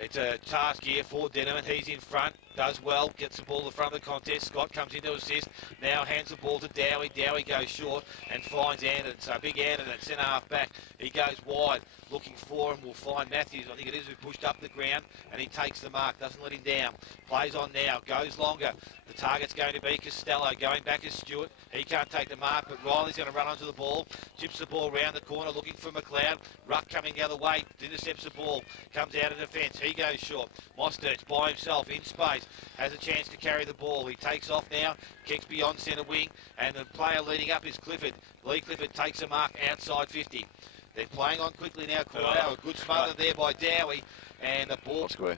It's a task here for Denham. He's in front, does well, gets the ball to the front of the contest. Scott comes in to assist, now hands the ball to Dowie. Dowie goes short and finds Anderton. So big Anderton at centre half back. He goes wide, looking for him. We'll find Matthews, I think it is, who pushed up the ground, and he takes the mark, doesn't let him down. Plays on now, goes longer. The target's going to be Costello, going back is Stewart. He can't take the mark, but Riley's going to run onto the ball. Chips the ball round the corner, looking for McLeod. Ruck coming the other way, intercepts the ball, comes out of defence. He goes short. Mostert's by himself in space, has a chance to carry the ball. He takes off now, kicks beyond centre wing, and the player leading up is Clifford. Lee Clifford takes a mark outside 50. They're playing on quickly now. Corio, a good smother there by Dowie, and the ball Square.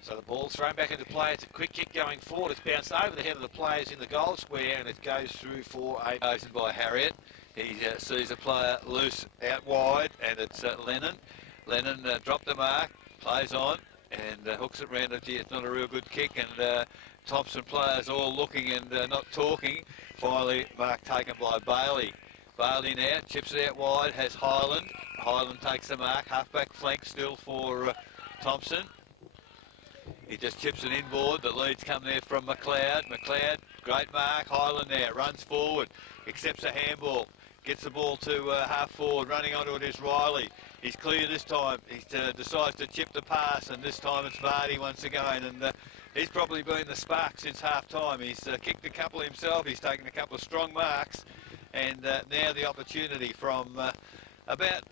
So the ball's thrown back into play. It's a quick kick going forward. It's bounced over the head of the players in the goal square, and it goes through for a... Chosen by Harriet. He sees a player loose out wide, and it's Lennon. Lennon dropped the mark, plays on, and hooks it round. Gee, it's not a real good kick, and Thomson players all looking and not talking. Finally, mark taken by Bailey. Bailey now chips it out wide, has Highland. Highland takes the mark, halfback flank still for Thomson. He just chips it inboard. The leads come there from McLeod. McLeod, great mark. Highland now runs forward, accepts a handball, gets the ball to half forward, running onto it is Riley. He's clear this time. He decides to chip the pass, and this time it's Vardy once again. And he's probably been the spark since half time. He's kicked a couple himself. He's taken a couple of strong marks, and now the opportunity from about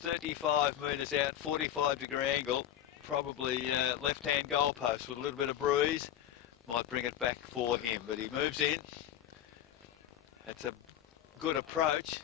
35 metres out, 45-degree angle. Probably left-hand goalpost with a little bit of breeze. Might bring it back for him, but he moves in. That's a good approach.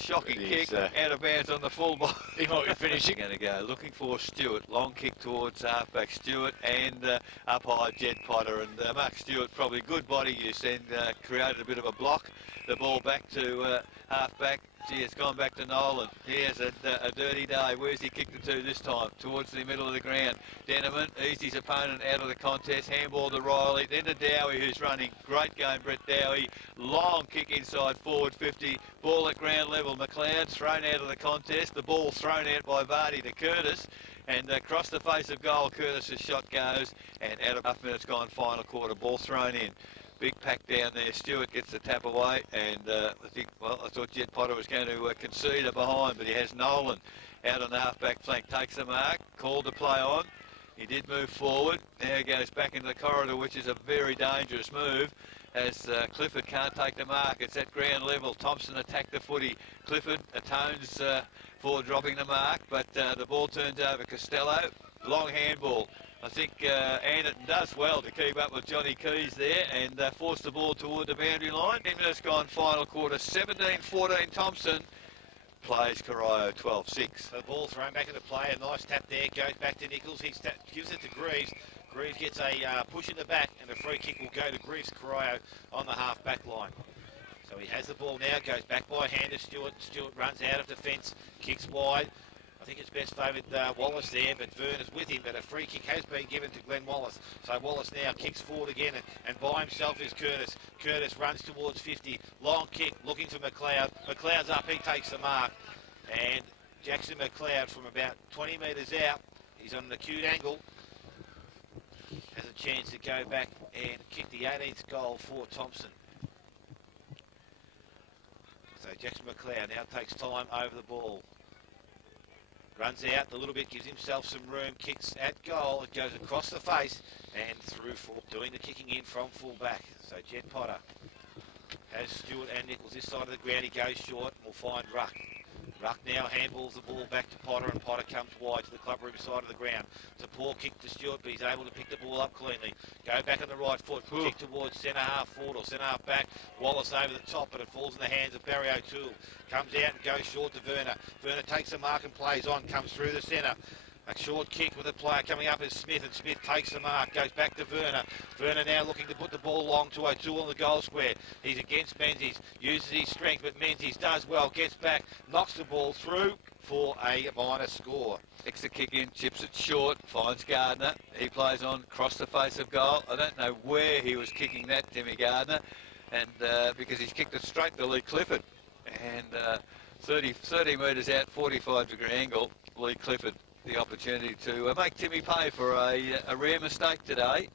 Shocking kick, out of bounds on the full ball. He might be finishing. Going to go looking for Stewart. Long kick towards halfback Stewart, and up high Jed Potter. And Mark Stewart, probably good body use, and created a bit of a block. The ball back to halfback. Gee, it's gone back to Nolan. He has a dirty day. Where's he kicked it to this time? Towards the middle of the ground. Denneman eased his opponent out of the contest. Handball to Riley. Then to Dowie, who's running. Great game, Brett Dowie. Long kick inside forward 50. Ball at ground level. McLeod thrown out of the contest. The ball thrown out by Vardy to Curtis. And across the face of goal, Curtis's shot goes. And out of half minutes gone, final quarter. Ball thrown in. Big pack down there. Stewart gets the tap away, and I thought Jed Potter was going to concede a behind, but he has Nolan out on the half-back flank. Takes the mark, called to play on. He did move forward. Now he goes back into the corridor, which is a very dangerous move, as Clifford can't take the mark. It's at ground level. Thomson attacked the footy. Clifford atones for dropping the mark, but the ball turns over. Costello, long handball. I think Anderton does well to keep up with Johnny Keys there and force the ball toward the boundary line. 10 minutes gone, final quarter, 17-14 Thomson. Plays Corio 12-6. The ball thrown back into play, a nice tap there, goes back to Nichols, he gives it to Greaves. Greaves gets a push in the back, and the free kick will go to Greaves. Corio on the half-back line. So he has the ball now, goes back by hand to Stewart. Stewart runs out of defence, kicks wide. I think it's best favoured Wallace there, but Vern is with him, but a free kick has been given to Glenn Wallace. So Wallace now kicks forward again, and by himself is Curtis. Curtis runs towards 50, long kick, looking for McLeod. McLeod's up, he takes the mark. And Jackson McLeod from about 20 metres out, he's on an acute angle, has a chance to go back and kick the 18th goal for Thomson. So Jackson McLeod now takes time over the ball. Runs out a little bit, gives himself some room, kicks at goal, it goes across the face and through for doing the kicking in from full back. So Jed Potter has Stewart and Nichols this side of the ground, he goes short, and we'll find Ruck. Ruck now handballs the ball back to Potter, and Potter comes wide to the clubroom side of the ground. It's a poor kick to Stewart, but he's able to pick the ball up cleanly. Go back on the right foot, kick towards centre half forward or centre half back. Wallace over the top, but it falls in the hands of Barry O'Toole. Comes out and goes short to Werner. Werner takes the mark and plays on, comes through the centre. A short kick with a player coming up is Smith, and Smith takes the mark, goes back to Werner. Werner now looking to put the ball long to O'Toole in the goal square. He's against Menzies, uses his strength, but Menzies does well, gets back, knocks the ball through for a minor score. Kicks the kick in, chips it short, finds Gardner. He plays on, across the face of goal. I don't know where he was kicking that, Timmy Gardner, and because he's kicked it straight to Lee Clifford. And 30 metres out, 45-degree angle, Lee Clifford. The opportunity to make Timmy pay for a rare mistake today.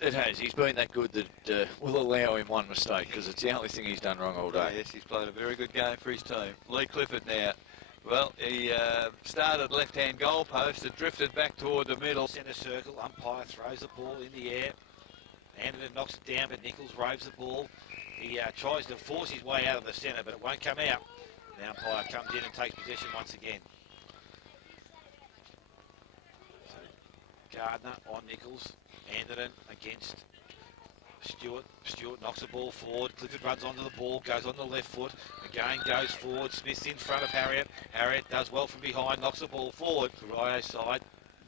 It has. He's been that good that we'll allow him one mistake because it's the only thing he's done wrong all day. Yes, he's played a very good game for his team. Lee Clifford now. Well, he started left-hand goalpost, it drifted back toward the middle. Centre circle, umpire throws the ball in the air. Anderton knocks it down, but Nichols roves the ball. He tries to force his way out of the centre, but it won't come out. The umpire comes in and takes possession once again. Gardner on Nichols, Anderton against Stewart. Stewart knocks the ball forward. Clifford runs onto the ball, goes on the left foot. Again goes forward. Smith's in front of Harriet. Harriet does well from behind, knocks the ball forward. Corio's side.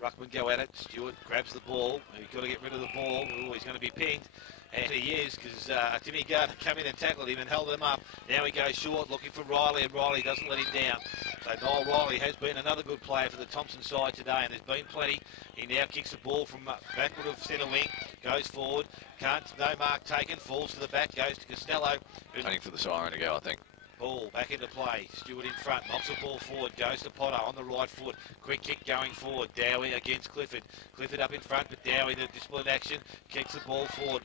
Ruckman go at it. Stewart grabs the ball. He's got to get rid of the ball. Oh, he's going to be pinged. And he is, because Timmy Gardner came in and tackled him and held him up. Now he goes short, looking for Riley, and Riley doesn't let him down. So Noel Riley has been another good player for the Thomson side today, and there's been plenty. He now kicks the ball from backward of centre wing, goes forward, no mark taken, falls to the back, goes to Costello. Waiting for the siren to go, I think. Ball back into play. Stewart in front, knocks the ball forward, goes to Potter on the right foot. Quick kick going forward. Dowie against Clifford. Clifford up in front, but Dowie, the disciplined action, kicks the ball forward.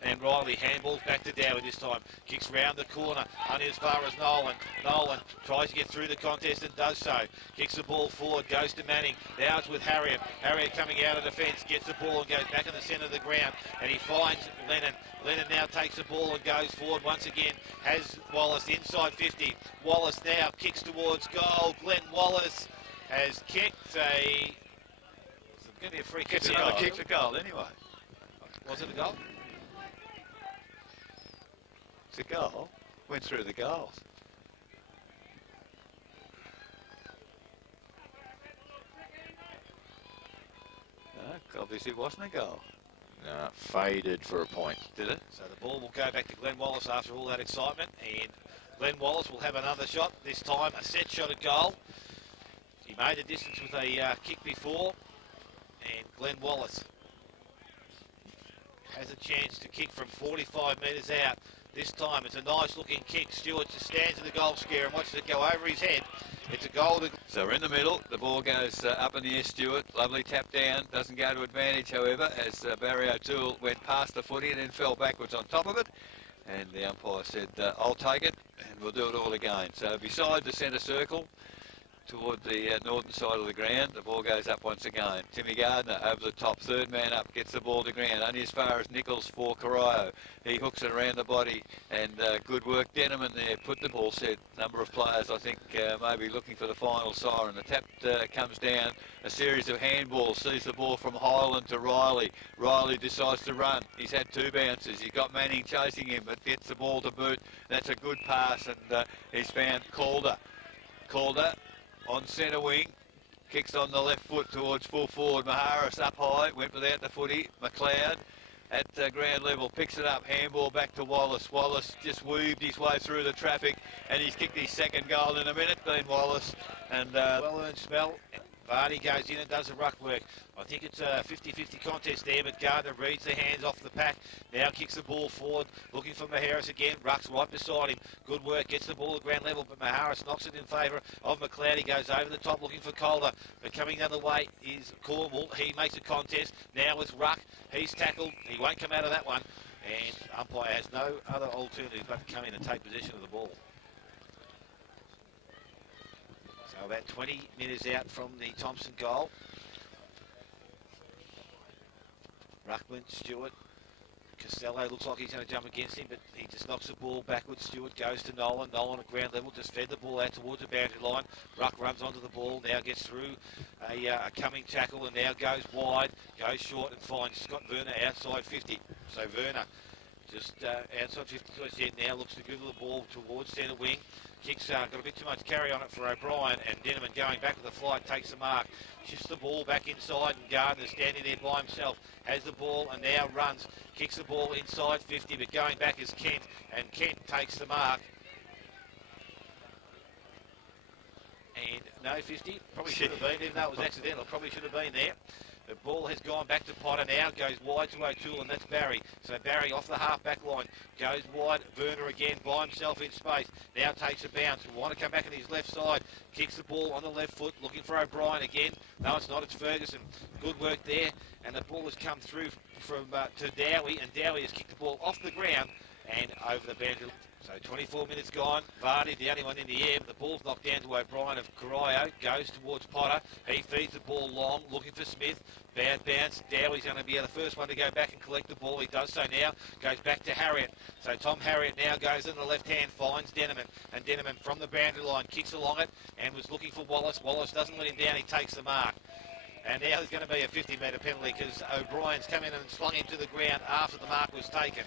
And Riley handballs back to Dowie this time. Kicks round the corner, only as far as Nolan. Nolan tries to get through the contest and does so. Kicks the ball forward, goes to Manning. Now it's with Harriet. Harriet coming out of defence, gets the ball and goes back in the centre of the ground. And he finds Lennon. Lennon now takes the ball and goes forward once again. Has Wallace inside 50. Wallace now kicks towards goal. Glenn Wallace has kicked a... It's going to be a free kick. It's another kick to goal anyway. Was it a goal? It's a goal. Went through the goals. No, obviously it wasn't a goal. No, faded for a point. Did it? So the ball will go back to Glenn Wallace after all that excitement, and Glenn Wallace will have another shot, this time a set shot at goal. He made the distance with a kick before, and Glenn Wallace has a chance to kick from 45 metres out. This time it's a nice looking kick. Stewart just stands in the goal scare and watches it go over his head. It's a goal to... So we're in the middle. The ball goes up in the air, Stewart. Lovely tap down. Doesn't go to advantage, however, as Barry O'Toole went past the footy and then fell backwards on top of it. And the umpire said, I'll take it, and we'll do it all again. So beside the centre circle, toward the northern side of the ground, the ball goes up once again. Timmy Gardner over the top, third man up, gets the ball to ground, only as far as Nichols for Corio. He hooks it around the body, and good work, Denman there, put the ball set. Number of players, I think, maybe looking for the final siren. The tap comes down, a series of handballs, sees the ball from Highland to Riley. Riley decides to run. He's had two bounces. He's got Manning chasing him, but gets the ball to boot. That's a good pass, and he's found Calder. Calder on centre wing, kicks on the left foot towards full forward. Maharis up high, went without the footy. McLeod at ground level, picks it up, handball back to Wallace. Wallace just weaved his way through the traffic, and he's kicked his second goal in a minute, Glenn Wallace. And well-earned spell. Vardy goes in and does the ruck work. I think it's a 50-50 contest there, but Gardner reads the hands off the pack. Now kicks the ball forward, looking for Maharis again. Ruck's right beside him. Good work, gets the ball at ground level, but Maharis knocks it in favour of McLeod. He goes over the top looking for Calder, but coming the other way is Cornwall. He makes a contest. Now with Ruck, he's tackled. He won't come out of that one, and umpire has no other alternative but to come in and take possession of the ball. So about 20 metres out from the Thomson goal. Ruckman, Stewart, Costello looks like he's going to jump against him, but he just knocks the ball backwards. Stewart goes to Nolan. Nolan at ground level just fed the ball out towards the boundary line. Ruck runs onto the ball, now gets through a coming tackle and now goes wide, goes short and finds Scott Werner outside 50. So Werner just outside 50%, now looks to give the ball towards centre wing. Kicks got a bit too much carry on it for O'Brien, and Denman going back with the flight takes the mark. Shifts the ball back inside, and Gardner standing there by himself. Has the ball and now runs. Kicks the ball inside 50, but going back is Kent, and Kent takes the mark. And no 50, probably should have been, even though it was accidental, probably should have been there. The ball has gone back to Potter now, goes wide to O'Toole, and that's Barry. So Barry off the half-back line, goes wide, Werner again by himself in space, now takes a bounce, we want to come back on his left side, kicks the ball on the left foot, looking for O'Brien again. No, it's not, it's Ferguson. Good work there, and the ball has come through from to Dowie, and Dowie has kicked the ball off the ground and over the boundary. So 24 minutes gone, Vardy the only one in the air, but the ball's knocked down to O'Brien of Corio, goes towards Potter, he feeds the ball long, looking for Smith, bad bounce, Dowie's going to be the first one to go back and collect the ball, he does so now, goes back to Harriet, so Tom Harriet now goes in the left hand, finds Denman, and Denman from the boundary line kicks along it, and was looking for Wallace. Wallace doesn't let him down, he takes the mark. And now there's going to be a 50-metre penalty because O'Brien's come in and slung him to the ground after the mark was taken.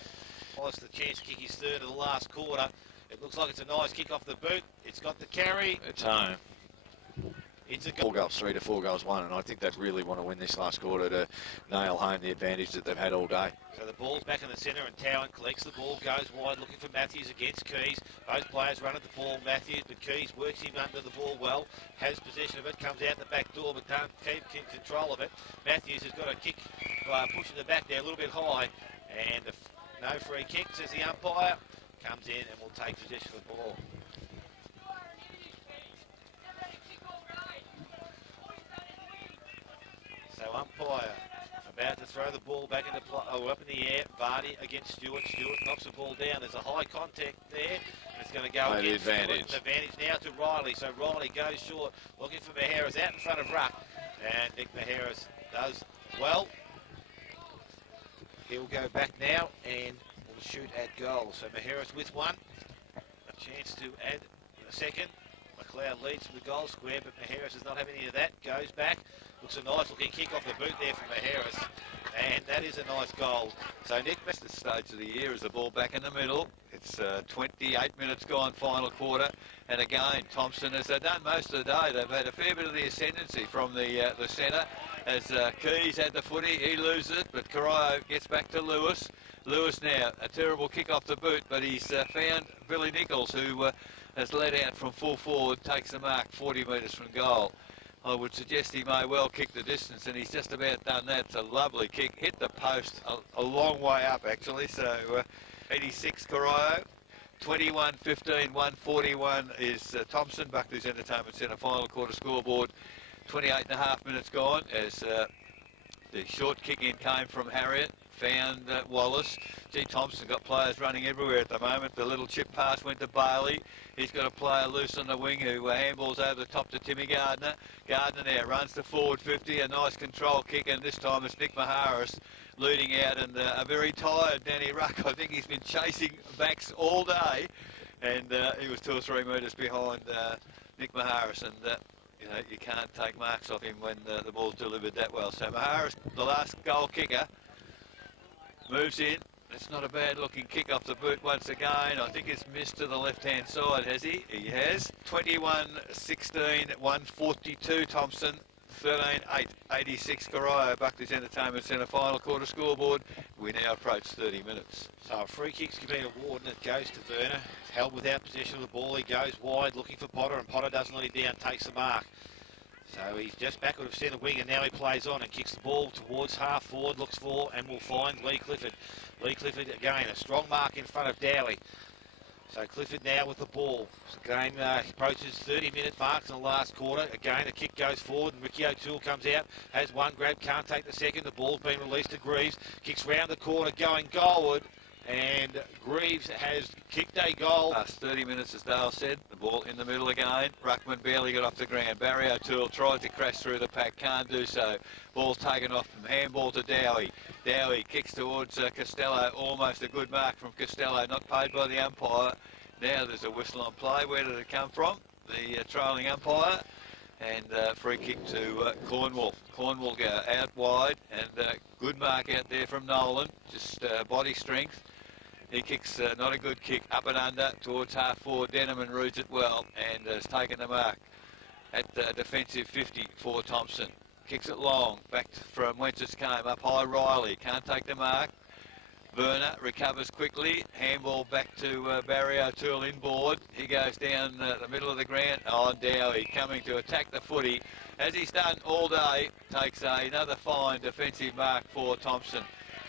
Wallace the chance to kick his third of the last quarter. It looks like it's a nice kick off the boot. It's got the carry. It's home. It's a 4 goals 3 to 4 goals 1, and I think they really want to win this last quarter to nail home the advantage that they've had all day. So the ball's back in the centre and Towan collects the ball, goes wide looking for Matthews against Keys. Both players run at the ball, Matthews, but Keys works him under the ball well, has possession of it, comes out the back door but can't keep control of it. Matthews has got a kick, pushing the back there a little bit high, and no free kick, says the umpire. Comes in and will take possession of the ball. So umpire about to throw the ball back into play, up in the air. Vardy against Stewart. Stewart knocks the ball down. There's a high contact there. And it's going to go against the advantage. Stewart. Advantage now to Riley. So Riley goes short, looking for Maheras out in front of Ruck. And Nick Maheras does well. He'll go back now and will shoot at goal. So Maheras with one. A chance to add in a second. McLeod leads from the goal square, but Maheras does not have any of that. Goes back. Looks a nice looking kick off the boot there from Maheras. And that is a nice goal. So Nick, This stage of the year is the ball back in the middle. It's 28 minutes gone, final quarter. And again, Thomson, as they've done most of the day, they've had a fair bit of the ascendancy from the centre. As Keys had the footy, he loses it, but Corio gets back to Lewis. Lewis now, a terrible kick off the boot, but he's found Billy Nichols, who has led out from full forward, takes the mark 40 metres from goal. I would suggest he may well kick the distance, and he's just about done that. It's a lovely kick, hit the post a long way up actually. So 86 Corio, 21-15, 141 is Thomson. Buckley's Entertainment Centre final quarter scoreboard. 28.5 minutes gone as the short kick in came from Harriet. Found Wallace. Gee, Thomson got players running everywhere at the moment. The little chip pass went to Bailey. He's got a player loose on the wing who handballs over the top to Timmy Gardner. Gardner now runs to forward 50, a nice control kick, and this time it's Nick Maheras leading out, and a very tired Danny Ruck. I think he's been chasing backs all day, and he was 2 or 3 metres behind Nick Maheras, and you know, you can't take marks off him when the ball's delivered that well. So Maheras, the last goal kicker, moves in. It's not a bad looking kick off the boot once again. I think it's missed to the left hand side, has he? He has. 21-16, 142 Thomson, 13-8, 86 Corio. Buckley's Entertainment Centre final quarter scoreboard. We now approach 30 minutes. So a free kick's been awarded, and it goes to Werner. Held without possession of the ball. He goes wide looking for Potter, and Potter doesn't let him down, takes the mark. So he's just backward of centre wing, and now he plays on and kicks the ball towards half forward, looks for and will find Lee Clifford. Lee Clifford again, a strong mark in front of Dowie. So Clifford now with the ball. The game approaches 30-minute marks in the last quarter. Again, a kick goes forward and Ricky O'Toole comes out, has one grab, can't take the second. The ball's been released to Greaves. Kicks round the corner, going goalward. And Greaves has kicked a goal. Last 30 minutes, as Dale said. The ball in the middle again. Ruckman barely got off the ground. Barry O'Toole tries to crash through the pack, can't do so. Ball taken off from handball to Dowie. Dowie kicks towards Costello. Almost a good mark from Costello, not paid by the umpire. Now there's a whistle on play. Where did it come from? The trailing umpire. And free kick to Cornwall. Cornwall go out wide, and good mark out there from Nolan. Just body strength. He kicks not a good kick, up and under towards half forward. Denneman reads it well and has taken the mark at the defensive 50 for Thomson. Kicks it long, back from whence it came, up high Riley, can't take the mark. Werner recovers quickly, handball back to Barry O'Toole inboard. He goes down the middle of the ground. Oh, Dowie coming to attack the footy, as he's done all day, takes another fine defensive mark for Thomson.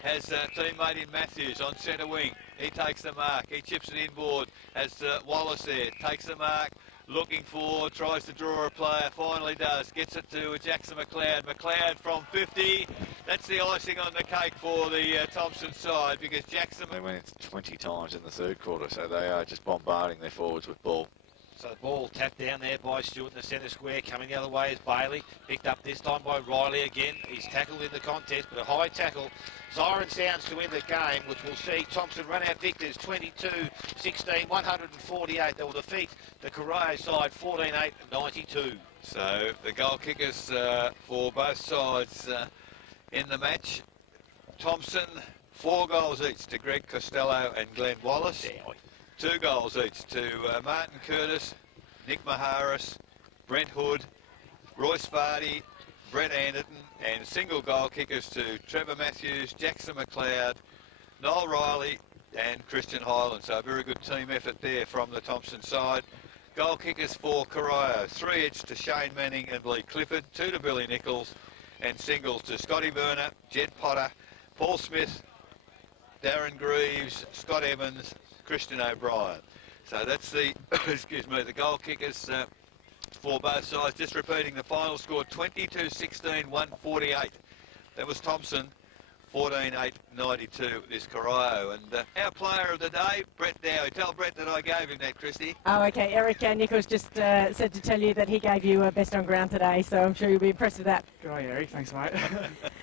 Has teammate in Matthews on centre wing. He takes the mark. He chips it inboard. Has Wallace there. Takes the mark. Looking for, tries to draw a player. Finally does. Gets it to Jackson McLeod. McLeod from 50. That's the icing on the cake for the Thomson side, because Jackson... They went 20 times in the third quarter, so they are just bombarding their forwards with ball. So the ball tapped down there by Stewart in the centre square. Coming the other way is Bailey. Picked up this time by Riley again. He's tackled in the contest, but a high tackle. Siren sounds to end the game, which will see Thomson run out victors 22-16, 148. They will defeat the Corio side 14-8, 92. So the goal kickers for both sides in the match. Thomson, 4 goals each to Greg Costello and Glenn Wallace. 2 goals each to Martin Curtis, Nick Maheras, Brent Hood, Royce Vardy, Brett Anderton, and single goal kickers to Trevor Matthews, Jackson McLeod, Noel Riley and Christian Highland. So a very good team effort there from the Thomson side. Goal kickers for Corio, 3 each to Shane Manning and Lee Clifford, 2 to Billy Nichols, and singles to Scotty Verner, Jed Potter, Paul Smith, Darren Greaves, Scott Evans, Christian O'Brien. So that's the, excuse me, the goal kickers for both sides. Just repeating the final score, 22-16, 148. That was Thomson. 14-8-92 is Corio. And our player of the day, Brett Dowie. Tell Brett that I gave him that, Christy. Oh, okay. Eric Nichols just said to tell you that he gave you best on ground today, so I'm sure you'll be impressed with that. Good on you, Eric. Thanks, mate.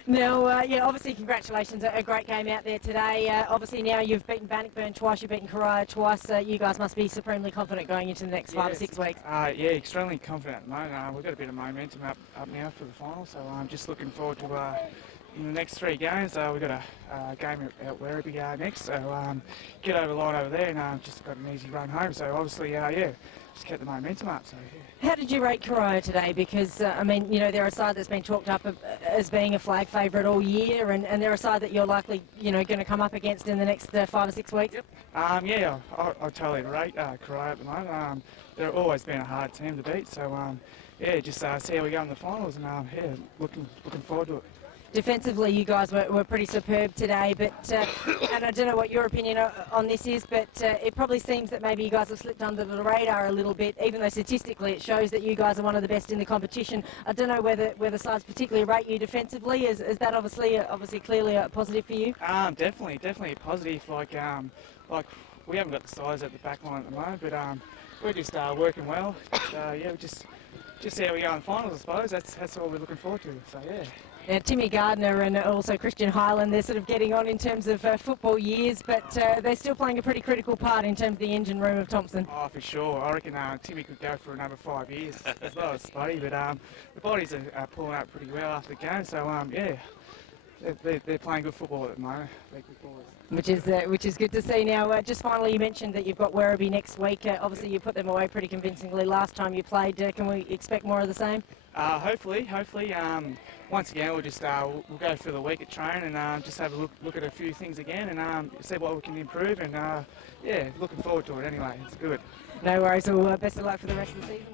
Now, yeah, obviously, congratulations. A great game out there today. Obviously, now you've beaten Bannockburn twice, you've beaten Corio twice. You guys must be supremely confident going into the next 5 or 6 weeks. Yeah, extremely confident at the moment. We've got a bit of momentum up now for the final, so I'm just looking forward to in the next 3 games. We've got a game at Werribee next, so get over the line over there and just got an easy run home. So obviously, yeah, just kept the momentum up. So yeah. How did you rate Corio today? Because, I mean, you know, they're a side that's been talked up as being a flag favourite all year, and they're a side that you're likely, you know, going to come up against in the next 5 or 6 weeks. Yep. Yeah, I totally rate Corio at the moment. They've always been a hard team to beat, so yeah, just see how we go in the finals, and yeah, looking forward to it. Defensively, you guys were pretty superb today, but and I don't know what your opinion on this is, but it probably seems that maybe you guys have slipped under the radar a little bit, even though statistically it shows that you guys are one of the best in the competition. I don't know whether sides particularly rate you defensively. Is that obviously clearly a positive for you? Definitely a positive. Like we haven't got the size at the back line at the moment, but we're just working well. Yeah, just see how we go in the finals, I suppose. That's all we're looking forward to. So yeah. Now, Timmy Gardner and also Christian Highland, they're sort of getting on in terms of football years, but they're still playing a pretty critical part in terms of the engine room of Thomson. Oh, for sure. I reckon Timmy could go for another 5 years as well as Spuddy, but the bodies are pulling up pretty well after the game, so yeah, they're playing good football at the moment. They're good ballers. Which is good to see. Now, just finally, you mentioned that you've got Werribee next week. Obviously, you put them away pretty convincingly last time you played. Can we expect more of the same? Hopefully. Once again, we'll just we'll go for the week at train and just have a look at a few things again and see what we can improve. And yeah, looking forward to it anyway. It's good. No worries. Well, best of luck for the rest of the season.